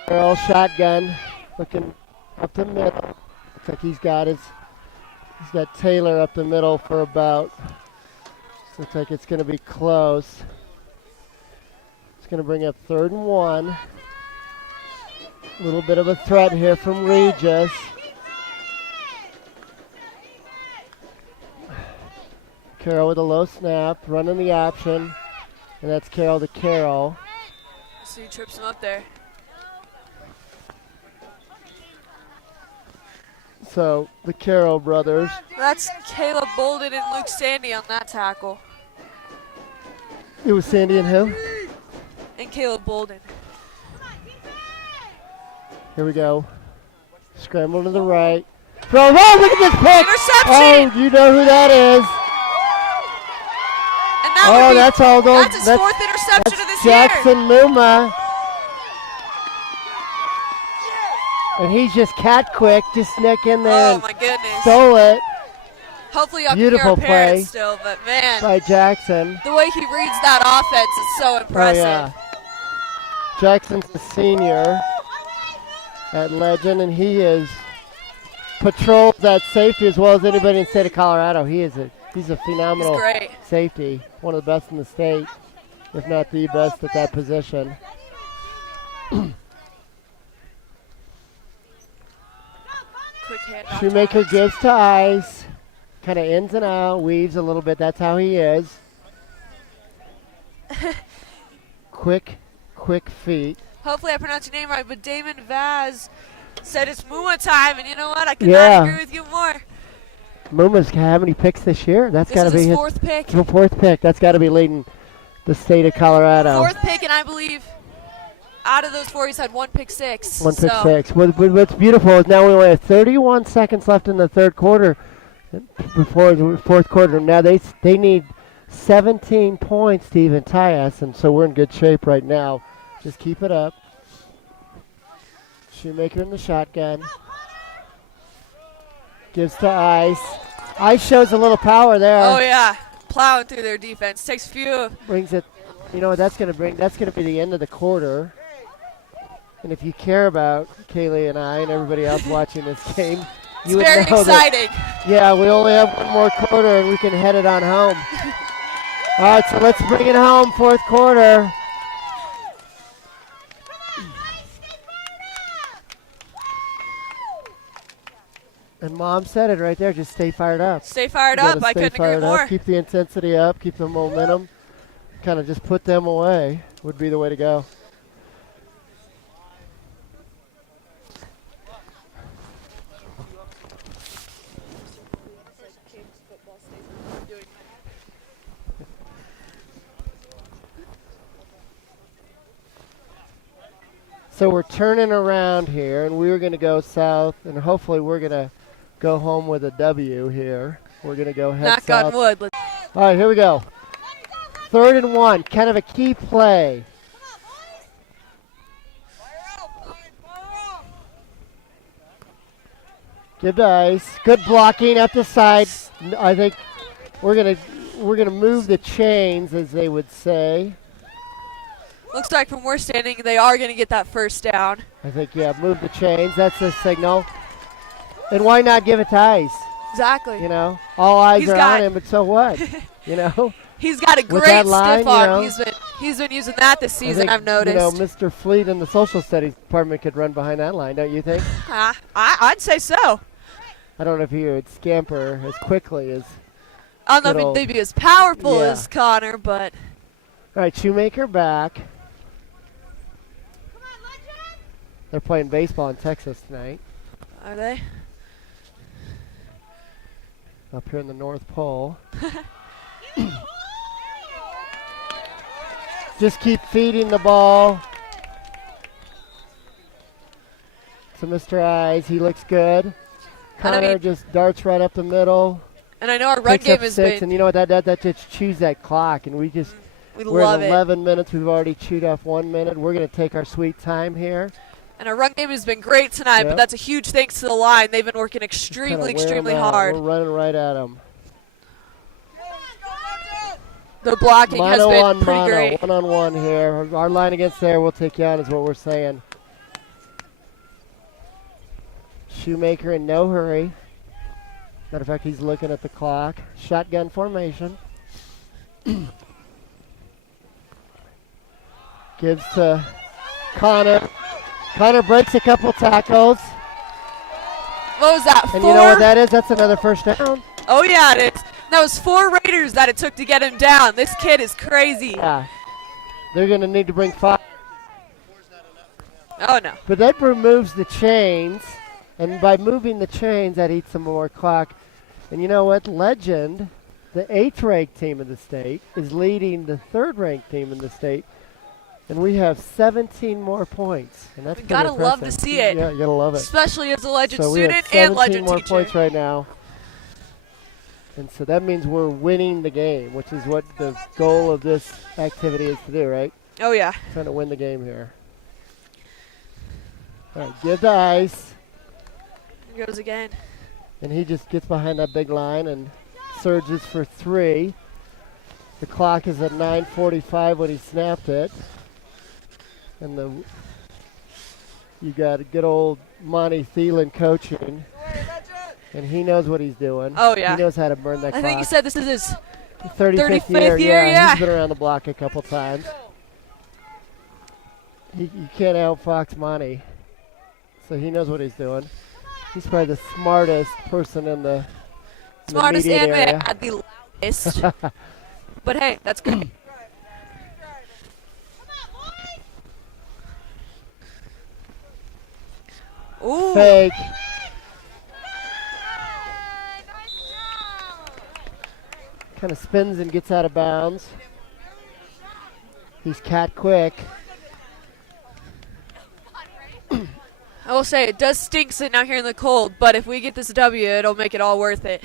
Carroll shotgun, looking up the middle. Looks like he's got Taylor up the middle for about. Looks like it's going to be close. It's going to bring up 3rd and 1. A little bit of a threat here from Regis. Carroll with a low snap, running the option, and that's Carroll to Carroll. So he trips him up there. So the Carroll brothers. That's Caleb Bolden and Luke Sandy on that tackle. It was Sandy and who? And Caleb Bolden. Here we go. Scramble to the right. Throw. Oh, look at this pick! Interception! Oh, you know who that is. And that Oh, would be, that's all those. that's his 4th interception of this Jackson year. Luma. And he's just cat quick, just snuck in there Oh and my goodness. stole it Hopefully y'all Beautiful can hear our parents play. still, but man, by Jackson. the way he reads that offense is so impressive. Oh, yeah. Jackson's a senior at Legend, and he is patrols that safety as well as anybody in the state of Colorado. He's a He's phenomenal great. safety, one of the best in the state, if not the best at that position. Quick handoff. Shoemaker gives to Ice, kind of ins and out, weaves a little bit. That's how he is. quick feet. Hopefully I pronounced your name right, but Damon Vaz said it's Muma time, and you know what? I could Yeah. not agree with you more. Muma's how many picks this year? That's got to This be is his his fourth pick. fourth pick. That's got to be leading the state of Colorado. Fourth pick, and I believe out of those four, he's had one pick six. One pick so six. What's beautiful is now we only have 31 seconds left in the third quarter before the fourth quarter. Now they need 17 points to even tie us, and so we're in good shape right now. Just keep it up. Shoemaker in the shotgun. Gives to Ice. Ice shows a little power there. Oh yeah, plowing through their defense. Takes a few. Brings it. You know what that's going to bring? That's going to be the end of the quarter. And if you care about Kaylee and I and everybody else watching this game, It's you would very know that, exciting. yeah, we only have one more quarter and we can head it on home. All right, so let's bring it home, fourth quarter. And Mom said it right there, just stay fired up. Stay fired You gotta up. I stay couldn't agree fired up, more. keep the intensity up, keep the momentum. Kind of just put them away would be the way to go. So we're turning around here, and we're going to go south, and hopefully we're going to go home with a W here. We're going to go head Knock south. on wood. Let's All right, here we go. 3rd and 1, kind of a key play. Give to Ice. Good blocking up the side. I think we're gonna move the chains, as they would say. Looks like from where standing, they are going to get that first down. I think, yeah, move the chains. That's the signal. And why not give it to Ice? Exactly. You know, all eyes He's are got- on him, but so what? You know, He's got a With great that line, stiff arm. you know, He's been using that this I season, think, I've noticed. You know, Mr. Fleet in the social studies department could run behind that line, don't you think? I'd say so. I don't know if he would scamper as quickly as. I don't know Good if old- they'd be as powerful Yeah. as Connor, but All right, Shoemaker back. They're playing baseball in Texas tonight, are they? up here in the North Pole. Just keep feeding the ball to Mr. Eyes. He looks good. And I Connor mean- just darts right up the middle. And I know our run Picks game up has 6, been. and you know what? That just chews that clock, and We we're love at it. 11 minutes. We've already chewed off 1 minute. We're going to take our sweet time here. And our run game has been great tonight, Yep. but that's a huge thanks to the line. They've been working Kinda extremely, wear 'em extremely out. hard. We're running right at them. The blocking has Mono been on pretty mono, great. one-on-one here. Our line against there, we'll take you out, is what we're saying. Shoemaker in no hurry. Matter of fact, he's looking at the clock. Shotgun formation. Gives to Connor. Connor breaks a couple tackles. What was that, And 4? you know what that is? That's another first down. Oh, yeah, it is. That was 4 Raiders that it took to get him down. This kid is crazy. Yeah. They're going to need to bring 5. Oh, no. But that removes the chains, and by moving the chains, that eats some more clock. And you know what? Legend, the 8th-ranked team in the state, is leading the 3rd-ranked team in the state, and we have 17 more points. And that's We pretty gotta love to impressive. see it. Yeah, you gotta love it. Especially as a Legend So we have student 17 and Legend more teacher. points right now. And so that means we're winning the game, which is what the goal of this activity is to do, right? Oh, yeah. Trying to win the game here. All right, get the ice. Here goes again. And he just gets behind that big line and surges for 3. The clock is at 9:45 when he snapped it. And you got a good old Monty Thielen coaching. And he knows what he's doing. Oh, yeah. He knows how to burn that I clock. think he said this is his 35th 35th year. year, yeah. He's been around the block a couple times. You can't outfox Monty. So he knows what he's doing. He's probably the smartest person in the smartest immediate and area. at the loudest. But hey, that's good. Ooh. Fake. Kind of spins and gets out of bounds. He's cat quick. I will say it does stink sitting out here in the cold, but if we get this W, it'll make it all worth it.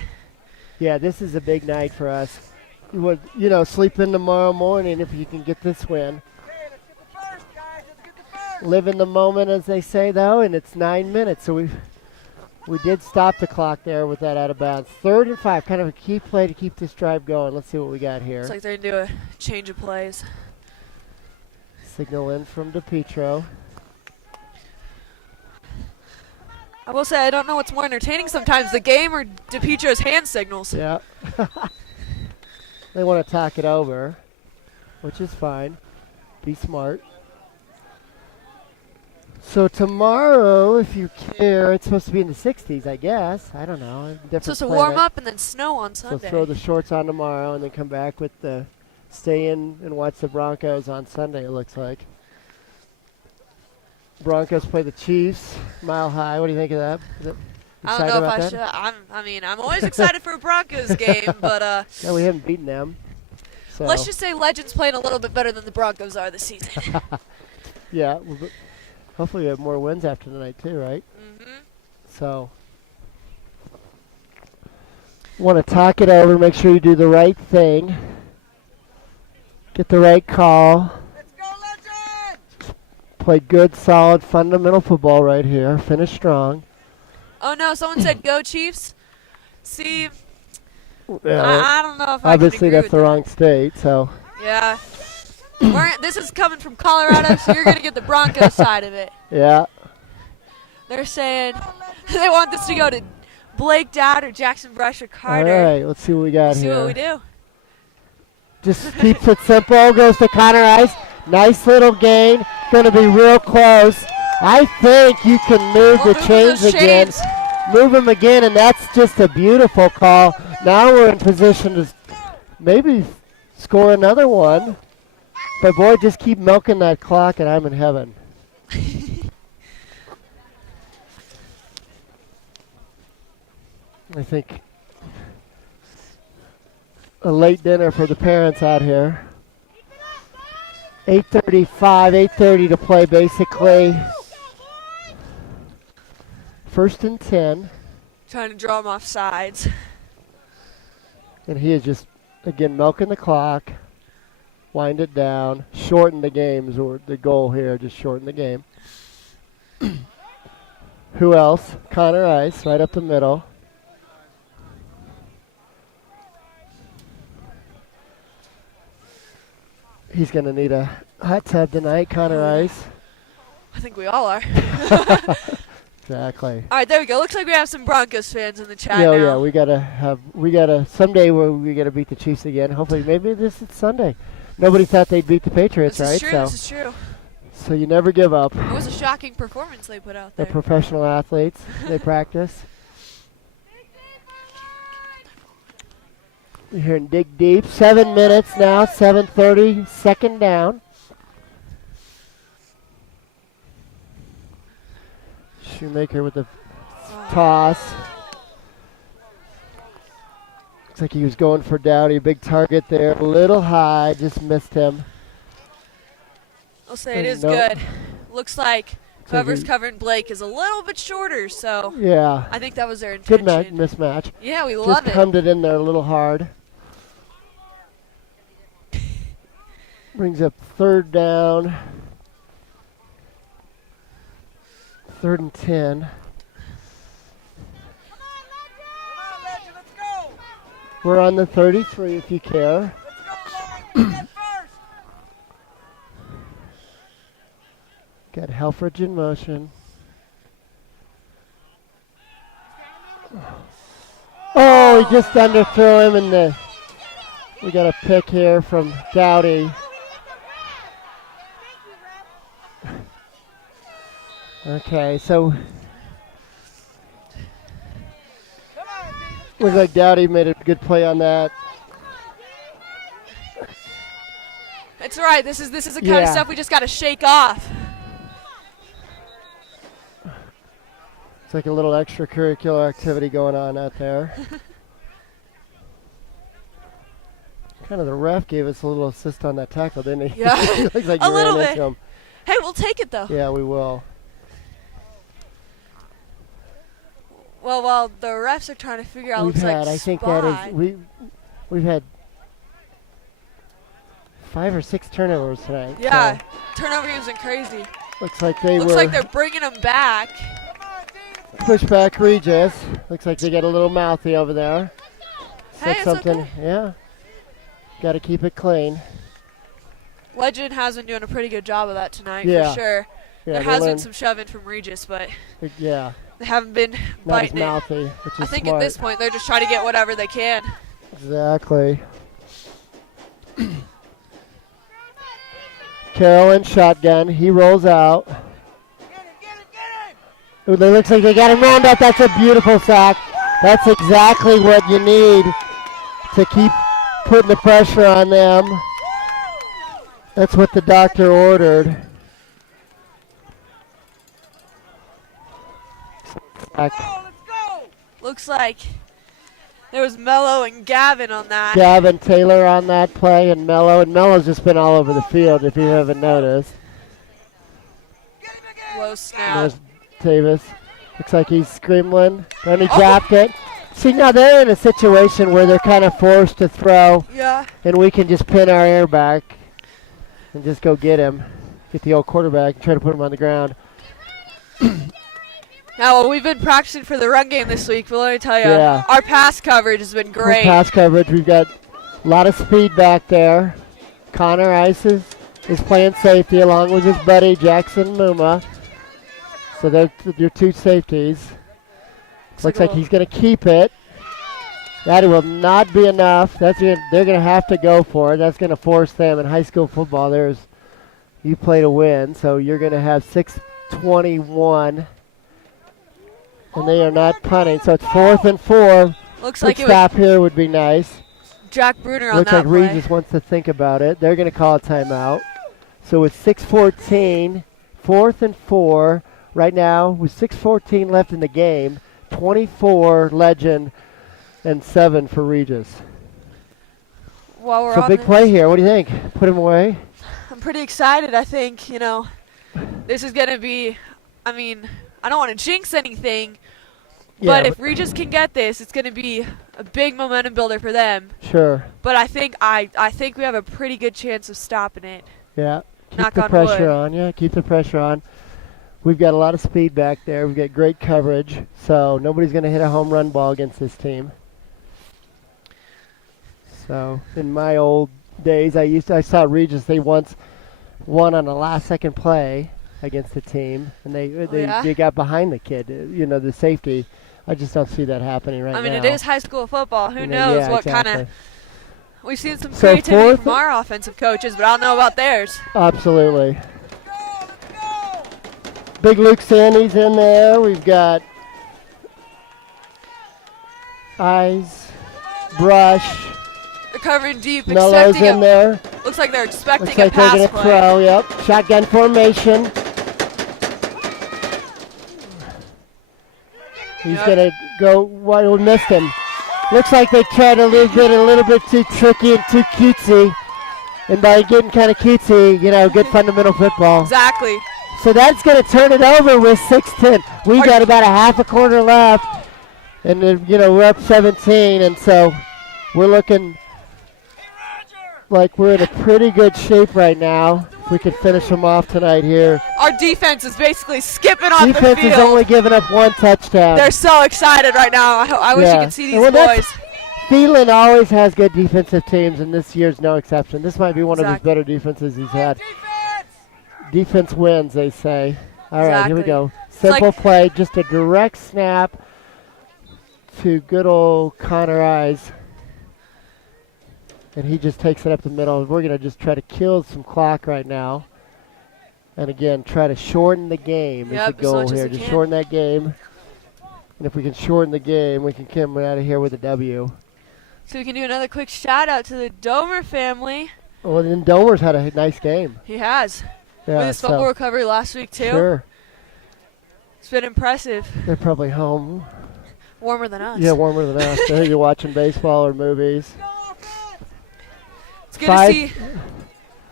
Yeah, this is a big night for us. You would, sleep in tomorrow morning if you can get this win. Okay, let's get the first, guys. Let's get the first. Live in the moment, as they say, though, and it's 9 minutes. So we did stop the clock there with that out of bounds. 3rd and 5, kind of a key play to keep this drive going. Let's see what we got here. It's like they're going to do a change of plays. Signal in from DePietro. I will say I don't know what's more entertaining sometimes, the game or DePietro's hand signals. Yeah. They want to talk it over, which is fine. Be smart. So tomorrow, if you care, it's supposed to be in the 60s, I guess. I don't know. It's supposed to warm up and then snow on So Sunday. throw the shorts on tomorrow and then come back with the stay in and watch the Broncos on Sunday, it looks like. Broncos play the Chiefs, Mile High. What do you think of that? Is it I don't excited know if about I that? should. I'm always excited for a Broncos game, but Yeah, we haven't beaten them. So let's just say Legends playing a little bit better than the Broncos are this season. yeah, hopefully we have more wins after tonight too, right? Mm-hmm. So want to talk it over, make sure you do the right thing, get the right call. Let's go, Legends! Play good, solid, fundamental football right here. Finish strong. Oh no, someone said go Chiefs. See, Yeah, I don't know if I obviously can agree that's with the that. wrong state, so Yeah. This is coming from Colorado, so you're going to get the Broncos side of it. yeah. They're saying they want this to go to Blake Dowd or Jackson Brush or All Carter. right, let's see what we got Let's see here. what we do. Just keeps it simple, goes to Connor Ice. Nice little gain, going to be real close. I think you can move We'll the move chains those again. chains. Move them again, and that's just a beautiful call. Now we're in position to maybe score another one. But boy, just keep milking that clock, and I'm in heaven. I think a late dinner for the parents out here. 8:30 to play, basically. 1st and 10. Trying to draw them off sides. And he is just, again, milking the clock. Wind it down. Shorten the games, or the goal here, just shorten the game. Who else? Connor Ice, right up the middle. He's going to need a hot tub tonight, Connor Ice. I think we all are. Exactly. All right, there we go. Looks like we have some Broncos fans in the chat Yeah, now. yeah, we gotta someday where we gotta beat the Chiefs again. Hopefully, maybe this is Sunday. Nobody thought they'd beat the Patriots, This right? is true. So, This is true. so you never give up. It was a shocking performance they put out They're there. professional athletes. They practice. We're here in Dig Deep. 7 minutes now. 7:30. Second down. Shoemaker with the toss. Looks like he was going for Dowdy. Big target there. A little high. Just missed him. I'll say it is Nope. good. Looks like whoever's he- covering Blake is a little bit shorter, so Yeah. I think that was their Good intention. mismatch. Yeah, we Just love it. hummed it in there a little hard. Brings up 3rd down. 3rd and 10. Come on, Legend, let's go. We're on the 33 if you care. Let's go, Lloyd. Get first. Got Helfrich in motion. Oh, he just underthrew him, and we got a pick here from Dowdy. Okay, so Come on, D. looks like Dowdy made a good play on that. It's all right. This is the kind of Yeah. stuff we just got to shake off. It's like a little extracurricular activity going on out there. Kind of the ref gave us a little assist on that tackle, didn't he? Yeah, Looks like a you little ran bit. into him. Hey, we'll take it though. Yeah, we will. Well, while the refs are trying to figure out, We've looks had, like I think spy. that is, we've had 5 or 6 turnovers tonight. Yeah, turnover game's been crazy. So looks like they Looks were like they're bringing them back. Come on, D. push back Regis. Looks like they get a little mouthy over there. Hey, Said it's something. okay. Yeah. Got to keep it clean. Legend has been doing a pretty good job of that tonight, Yeah. for sure. Yeah, There they has been learned- some shoving from Regis, but Yeah, they haven't been not as biting it. mouthy, which is I think smart. at this point they're just trying to get whatever they can. Exactly. Carolyn shotgun. He rolls out. Get him, get him, get him. Ooh, it looks like they got him round up. That's a beautiful sack. That's exactly what you need to keep putting the pressure on them. That's what the doctor ordered. Sack. Go, let's go. Looks like there was Mello and Gavin on that. Gavin Taylor on that play, and Mello's just been all over the field if you haven't noticed. Get him again. Low snap. There's Tavis. Looks like he's screaming. Then he Oh. dropped it. See, now they're in a situation where they're kind of forced to throw, Yeah. and we can just pin our air back and just go get him. Get the old quarterback and try to put him on the ground. Now, well, we've been practicing for the run game this week, but let me tell you, Yeah. our pass coverage has been Full great. pass coverage. We've got a lot of speed back there. Connor Ice is playing safety along with his buddy Jackson Muma. So they're your 2 safeties. Looks like he's going to keep it. That will not be enough. They're going to have to go for it. That's going to force them. In high school football, you play to win. So you're going to have 6:21. And they are not punting. So it's 4th and 4. Looks Quick like it was stop here would be nice. Jack Bruner on Looks that like play. Regis wants to think about it. They're going to call a timeout. So it's 6:14, 4th and 4. Right now, with 6:14 left in the game, 24 Legend and 7 for Regis. While we're So on big this, play here. What do you think? Put him away? I'm pretty excited. I think, this is going to be, I don't want to jinx anything, but if Regis can get this, it's going to be a big momentum builder for them. Sure. But I think we have a pretty good chance of stopping it. Yeah. Keep Knock the on pressure wood. on. Yeah, keep the pressure on. We've got a lot of speed back there. We've got great coverage. So nobody's going to hit a home run ball against this team. So in my old days, I saw Regis. They once won on a last-second play against the team, and they got behind the kid. The safety. I just don't see that happening right now. It is high school football. Who knows what kind of... We've seen some So creativity from 4th our offensive coaches, but I don't know about theirs. Absolutely. Let's go. Big Luke Sandy's in there. We've got Eyes, Brush, They're covering deep, Mello's expecting in there. Looks like they're expecting Looks a like they're pass going to play. throw, yep. Shotgun formation. He's Yep. going to go, we missed him. Looks like they tried a little bit too tricky and too cutesy. And by getting kind of cutesy, good fundamental football. Exactly. So that's going to turn it over with 6:10. We got about a half a quarter left. And, we're up 17. And so we're looking like we're in a pretty good shape right now. If we could finish them off tonight here. Our defense is basically skipping off the Defense field. has only given up 1 touchdown. They're so excited right now. I wish you could see these Well, boys. Thielen always has good defensive teams, and this year's no exception. This might be one of his Exactly. better defenses he's had. Defense! Defense wins, they say. All right, here we Exactly. go. It's Simple like- play, just a direct snap to good old Connor Eyes. And he just takes it up the middle. We're going to just try to kill some clock right now. And again, try to shorten the game is Yep, the as goal much as here. we Just can. shorten that game. And if we can shorten the game, we can come out of here with a W. So we can do another quick shout out to the Domer family. Well, then Domer's had a nice game. He has. Yeah, With his fumble recovery last week, too. Sure. It's been impressive. They're probably home. Warmer than us. Yeah, warmer than us. They're either watching baseball or movies. It's good Five- to see.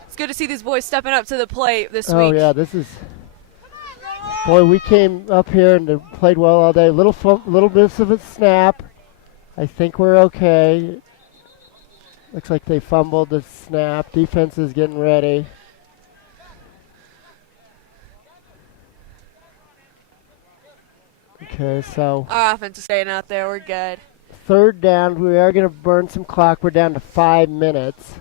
It's good to see these boys stepping up to the plate this Oh, week. yeah, this is... Boy, we came up here and played well all day. Little bits of a snap. I think we're okay. Looks like they fumbled the snap. Defense is getting ready. Okay, so Our offense is staying out there. We're good. third down. We are going to burn some clock. We're down to 5 minutes.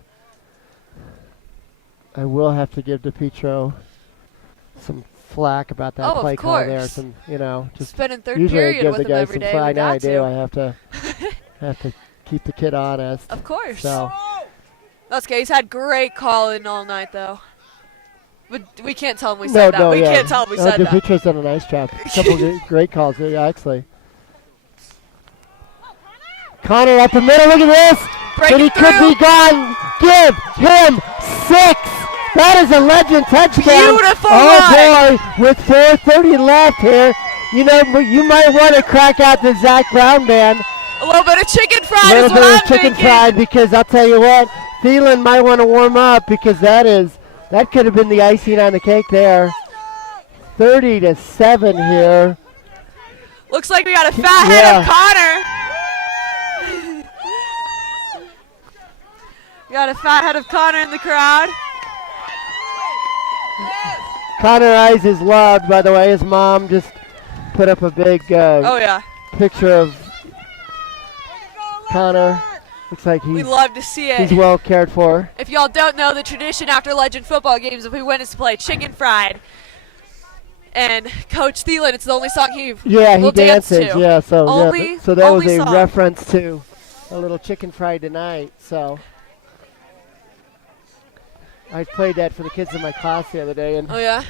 I will have to give DePietro some flack about that Oh, of play call there. course. Some, just Spending third usually I period give with the them guy every some day. flack. We Now I got do. to. I have to keep the kid honest. Of course. So That's okay. He's had great calling all night, though. But we can't tell him we said that. no, We yeah. can't tell him we said that. DePietro's done a nice job. A couple great calls, yeah, actually. Connor up the middle. Look at this. Break And he it could through. be gone. Give him 6. That is a legend touchdown. Beautiful Oh boy, with 4:30 left here, you might want to crack out the Zach Brown band. A little bit of chicken A fried little is bit what of I'm chicken thinking. fried, because I'll tell you what, Thielen might want to warm up, because that could have been the icing on the cake there. 30-7 here. Looks like we got a fat head of Connor. We got a fat head of Connor in the crowd. Connor Eyes is loved, by the way. His mom just put up a big Oh, yeah. picture of Connor. Looks like We love to see he's it. well cared for. If y'all don't know, the tradition after Legend football games, if we win, is to play chicken fried. And Coach Thielen, it's the only song he Yeah, he will dance dances. to. Yeah, so Only- so that was only a song. reference to a little chicken fried tonight. So I played that for the kids in my class the other day, and Oh, yeah?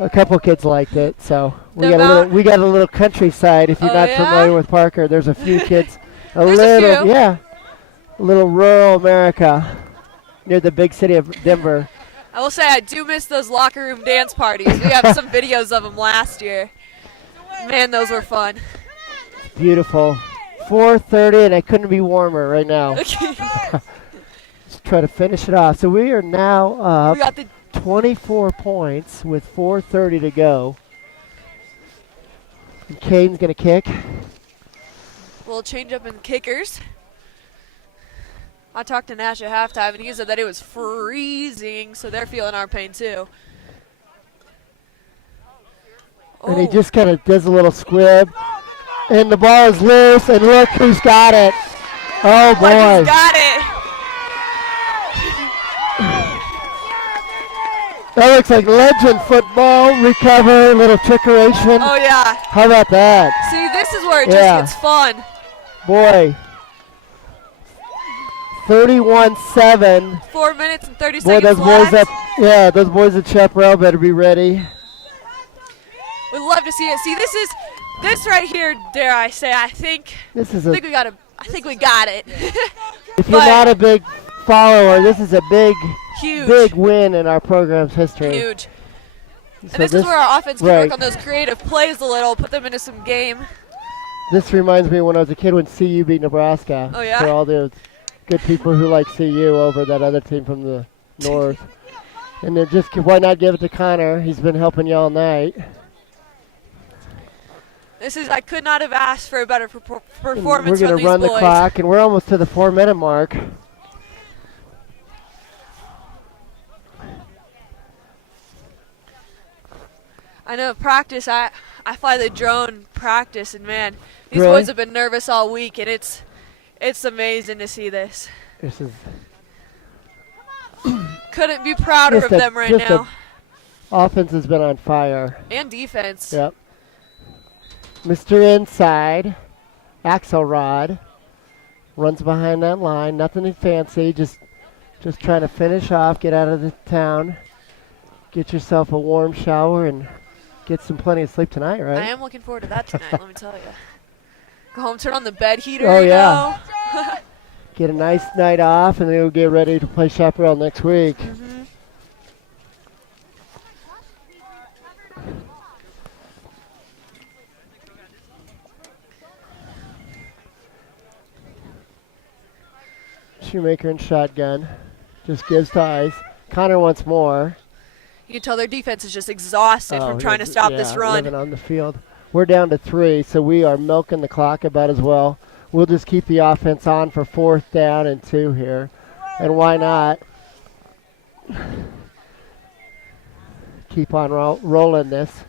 a couple kids liked it. So we The got amount- we got a little countryside. If you're Oh, not yeah? familiar with Parker, there's a few kids. There's a few. Yeah, a little rural America near the big city of Denver. I will say I do miss those locker room dance parties. We have some videos of them last year. Man, those were fun. Beautiful. 4:30, and I couldn't be warmer right now. Let's try to finish it off. So we are now up We got the 24 points with 4:30 to go. And Caden's going to kick. little change up in kickers. I talked to Nash at halftime, and he said that it was freezing, so they're feeling our pain too. And he Oh. just kind of does a little squib. And the ball is loose, and look who's got it. Oh, boy. Legends got it. That looks like legend football. Recover, little trickeration. Oh, yeah. How about that? See, this is where it Yeah. just gets fun. Boy. 31-7. 4 minutes and 30 Boy, seconds those boys left. those boys at Chaparral better be ready. We'd love to see it. See, this right here, dare I say, I think This is we got it. if you're but- not a big follower, this is a big Huge. win in our program's history. Huge. So And this is where our offense can right. work on those creative plays a little, put them into some game. This reminds me of when I was a kid when CU beat Nebraska. Oh, yeah? For all the good people who like CU over that other team from the north. And then just why not give it to Connor? He's been helping you all night. I could not have asked for a better And performance we're from going these to run boys. the clock, and we're almost to the 4-minute mark. I know practice. I fly the drone practice, and man, these Really? boys have been nervous all week, and it's amazing to see this. This is Couldn't be prouder Just of a- them right just a- now. offense has been on fire. And defense. Yep. Mr. Inside, Axelrod, runs behind that line. Nothing fancy, just trying to finish off, get out of the town, get yourself a warm shower, and get some plenty of sleep tonight, right? I am looking forward to that tonight, let me tell you. Go home, turn on the bed heater, Oh, you yeah. know. Get a nice night off, and then we'll get ready to play Chaparral next week. Mhm. Shoemaker and shotgun. Just gives to Ice. Connor wants more. You can tell their defense is just exhausted from trying to stop this run. Living on the field. We're down to 3, so we are milking the clock about as well. We'll just keep the offense on for 4th down and 2 here. And why not? Keep on rolling this.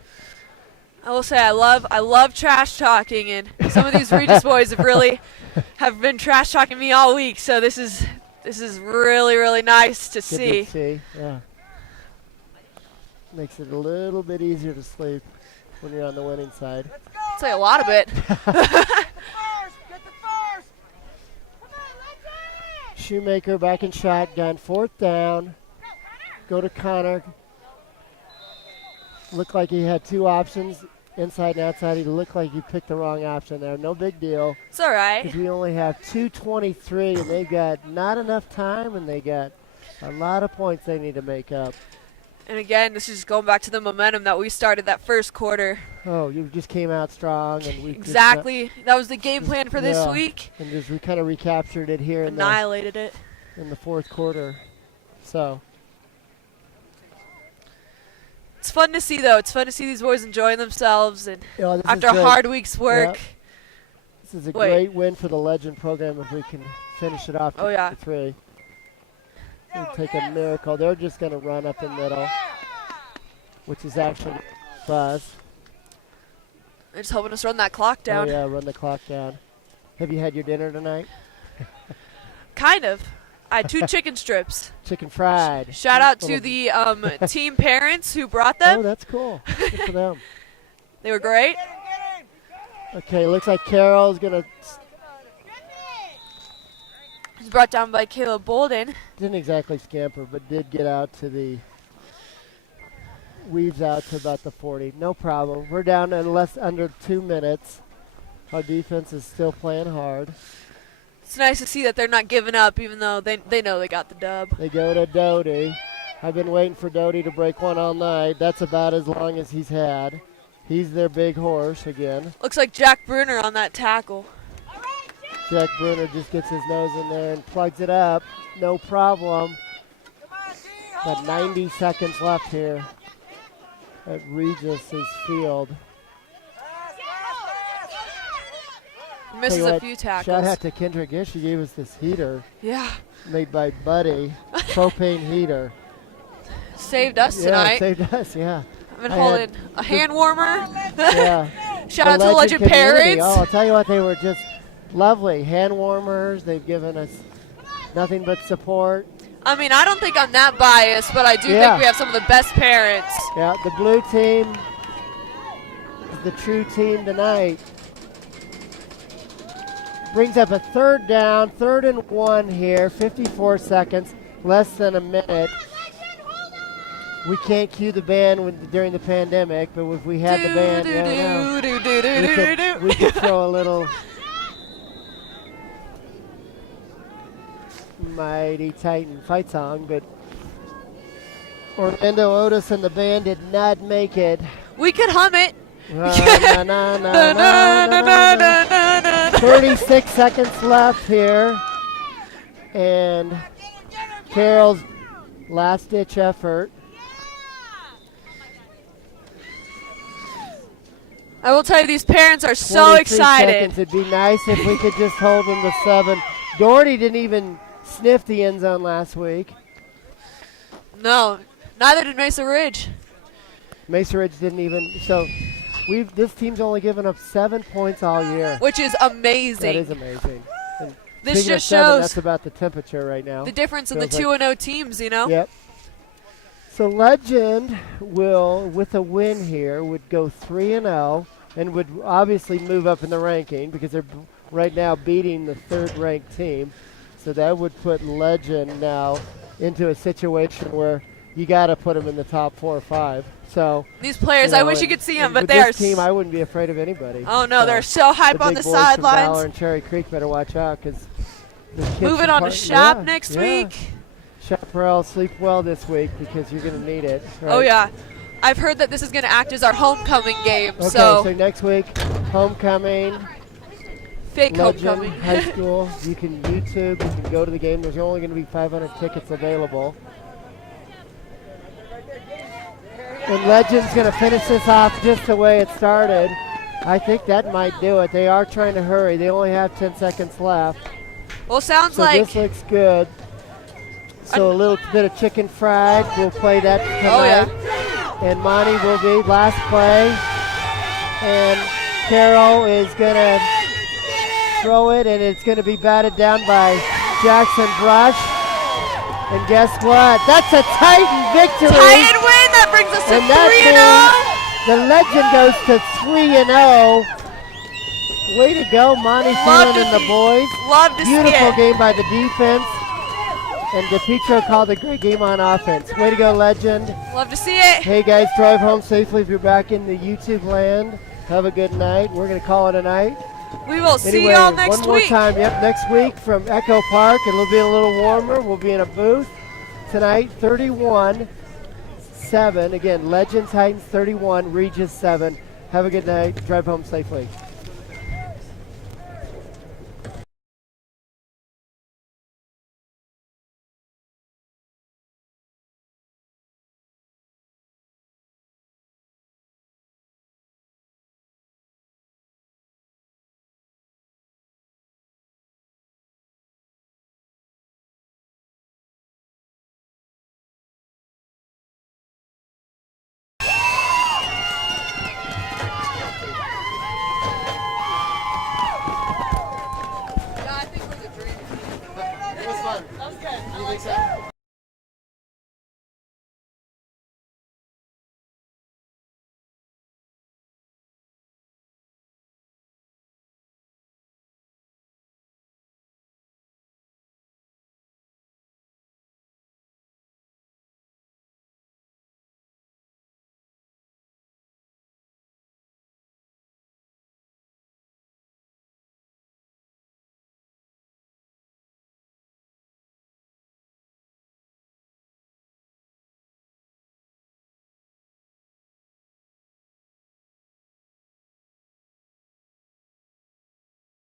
I will say I love trash talking, and some of these Regis boys have been trash talking me all week. So this is really nice to Good see. to see. Yeah. Makes it a little bit easier to sleep when you're on the winning side. Let's go. I'll say a lot of it. Get the first. Get the first. Come on, let's Shoemaker back in shotgun. 4th down. Go to Connor. Looked like he had 2 options, inside and outside. He looked like he picked the wrong option there. No big deal. It's all right. Because we only have 2:23, and they've got not enough time, and they got a lot of points they need to make up. And again, this is going back to the momentum that we started that first quarter. Oh, you just came out strong, and we Exactly. That was the game plan for this Yeah. week. and just we kind of recaptured it here in Annihilated it. the 4th quarter. So It's fun to see, though. It's fun to see these boys enjoying themselves, and this after is a great. hard week's work. This is a Wait. great win for the Legend program if we can finish it off Oh, yeah. to 3. It'll take a miracle. They're just going to run up the middle, which is actually buzz. They're just helping us run that clock down. Oh, yeah, run the clock down. Have you had your dinner tonight? Kind of. I had 2 chicken strips. Chicken fried. Shout out to Little- the team parents who brought Oh, them. that's cool. Good for them. They were great. Okay, looks like Carol's going to... It was brought down by Caleb Bolden. Didn't exactly scamper, but did get out to the... Weaves out to about the 40. No problem. We're down in under 2 minutes. Our defense is still playing hard. It's nice to see that they're not giving up, even though they know they got the dub. They go to Doty. I've been waiting for Doty to break one all night. That's about as long as he's had. He's their big horse again. Looks like Jack Bruner on that tackle. Jack Bruner just gets his nose in there and plugs it up. No problem. But 90 seconds left here at Regis's field. Misses Tell you a what, few tackles. Shout out to Kendra Gish. She gave us this heater Yeah. made by Buddy. Propane heater. Saved us Yeah, tonight. saved us, yeah. I've been I holding a hand warmer. Yeah. Shout out to the Legend community. parents. Oh, I'll tell you what, they were just lovely. Hand warmers. They've given us nothing but support. I mean, I don't think I'm that biased, but I do Yeah. think we have some of the best parents. Yeah, the blue team is the true team tonight. Brings up a 3rd down, 3rd and 1 here, 54 seconds, less than a minute. We can't cue the band during the pandemic, but if we had the band, we could throw a little Mighty Titan fight song, but Orlando Otis and the band did not make it. We could hum it. Na, na, na, na, na, na. 36 seconds left here. And Carol's last-ditch effort. I will tell you, these parents are so 23 excited. seconds. It'd be nice if we could just hold them to 7. Doherty didn't even sniff the end zone last week. No, neither did Mesa Ridge. Mesa Ridge didn't even. So this team's only given up 7 points all year. Which is amazing. That is amazing. And This speaking of just 7, shows that's about the temperature right now. the difference in the Feels 2-0 teams, you know? Yep. So Legend will, with a win here, would go 3-0 and would obviously move up in the ranking because they're right now beating the third-ranked team. So that would put Legend now into a situation where you got to put them in the top 4 or 5. So These players, I wish you could see them, but with they are. this team, I wouldn't be afraid of anybody. Oh no, they're so hype on big the boys from Valor sidelines. and Cherry Creek better watch out because Moving on to Shop next week. Chaparral, sleep well this week because you're going to need it. Right? Oh yeah, I've heard that this is going to act as our homecoming game. Okay, so so next week, homecoming, fake Legend homecoming. High School. You can YouTube, you can go to the game. There's only going to be 500 tickets available. And Legend's going to finish this off just the way it started. I think that might do it. They are trying to hurry. They only have 10 seconds left. Well, sounds So like. this looks good. So a little bit of chicken fried. We'll play that tonight. Oh yeah. And Monty will be last play. And Carroll is going to throw it, and it's going to be batted down by Jackson Brush. And guess what? That's a Titan victory. Titan win. That brings us to And that 3-0. the Legend goes to 3-0. Way to go, Monty Love Phelan to and the see- boys. Love to see Beautiful it. game by the defense. And DePietro called a great game on offense. Way to go, Legend. Love to see it. Hey, guys, drive home safely if you're back in the YouTube land. Have a good night. We're going to call it a night. We will see Anyway, y'all next one more week. time. Yep, next week from Echo Park. It'll be a little warmer. We'll be in a booth tonight, 31-7. Again, Legends Titans 31, Regis 7. Have a good night. Drive home safely.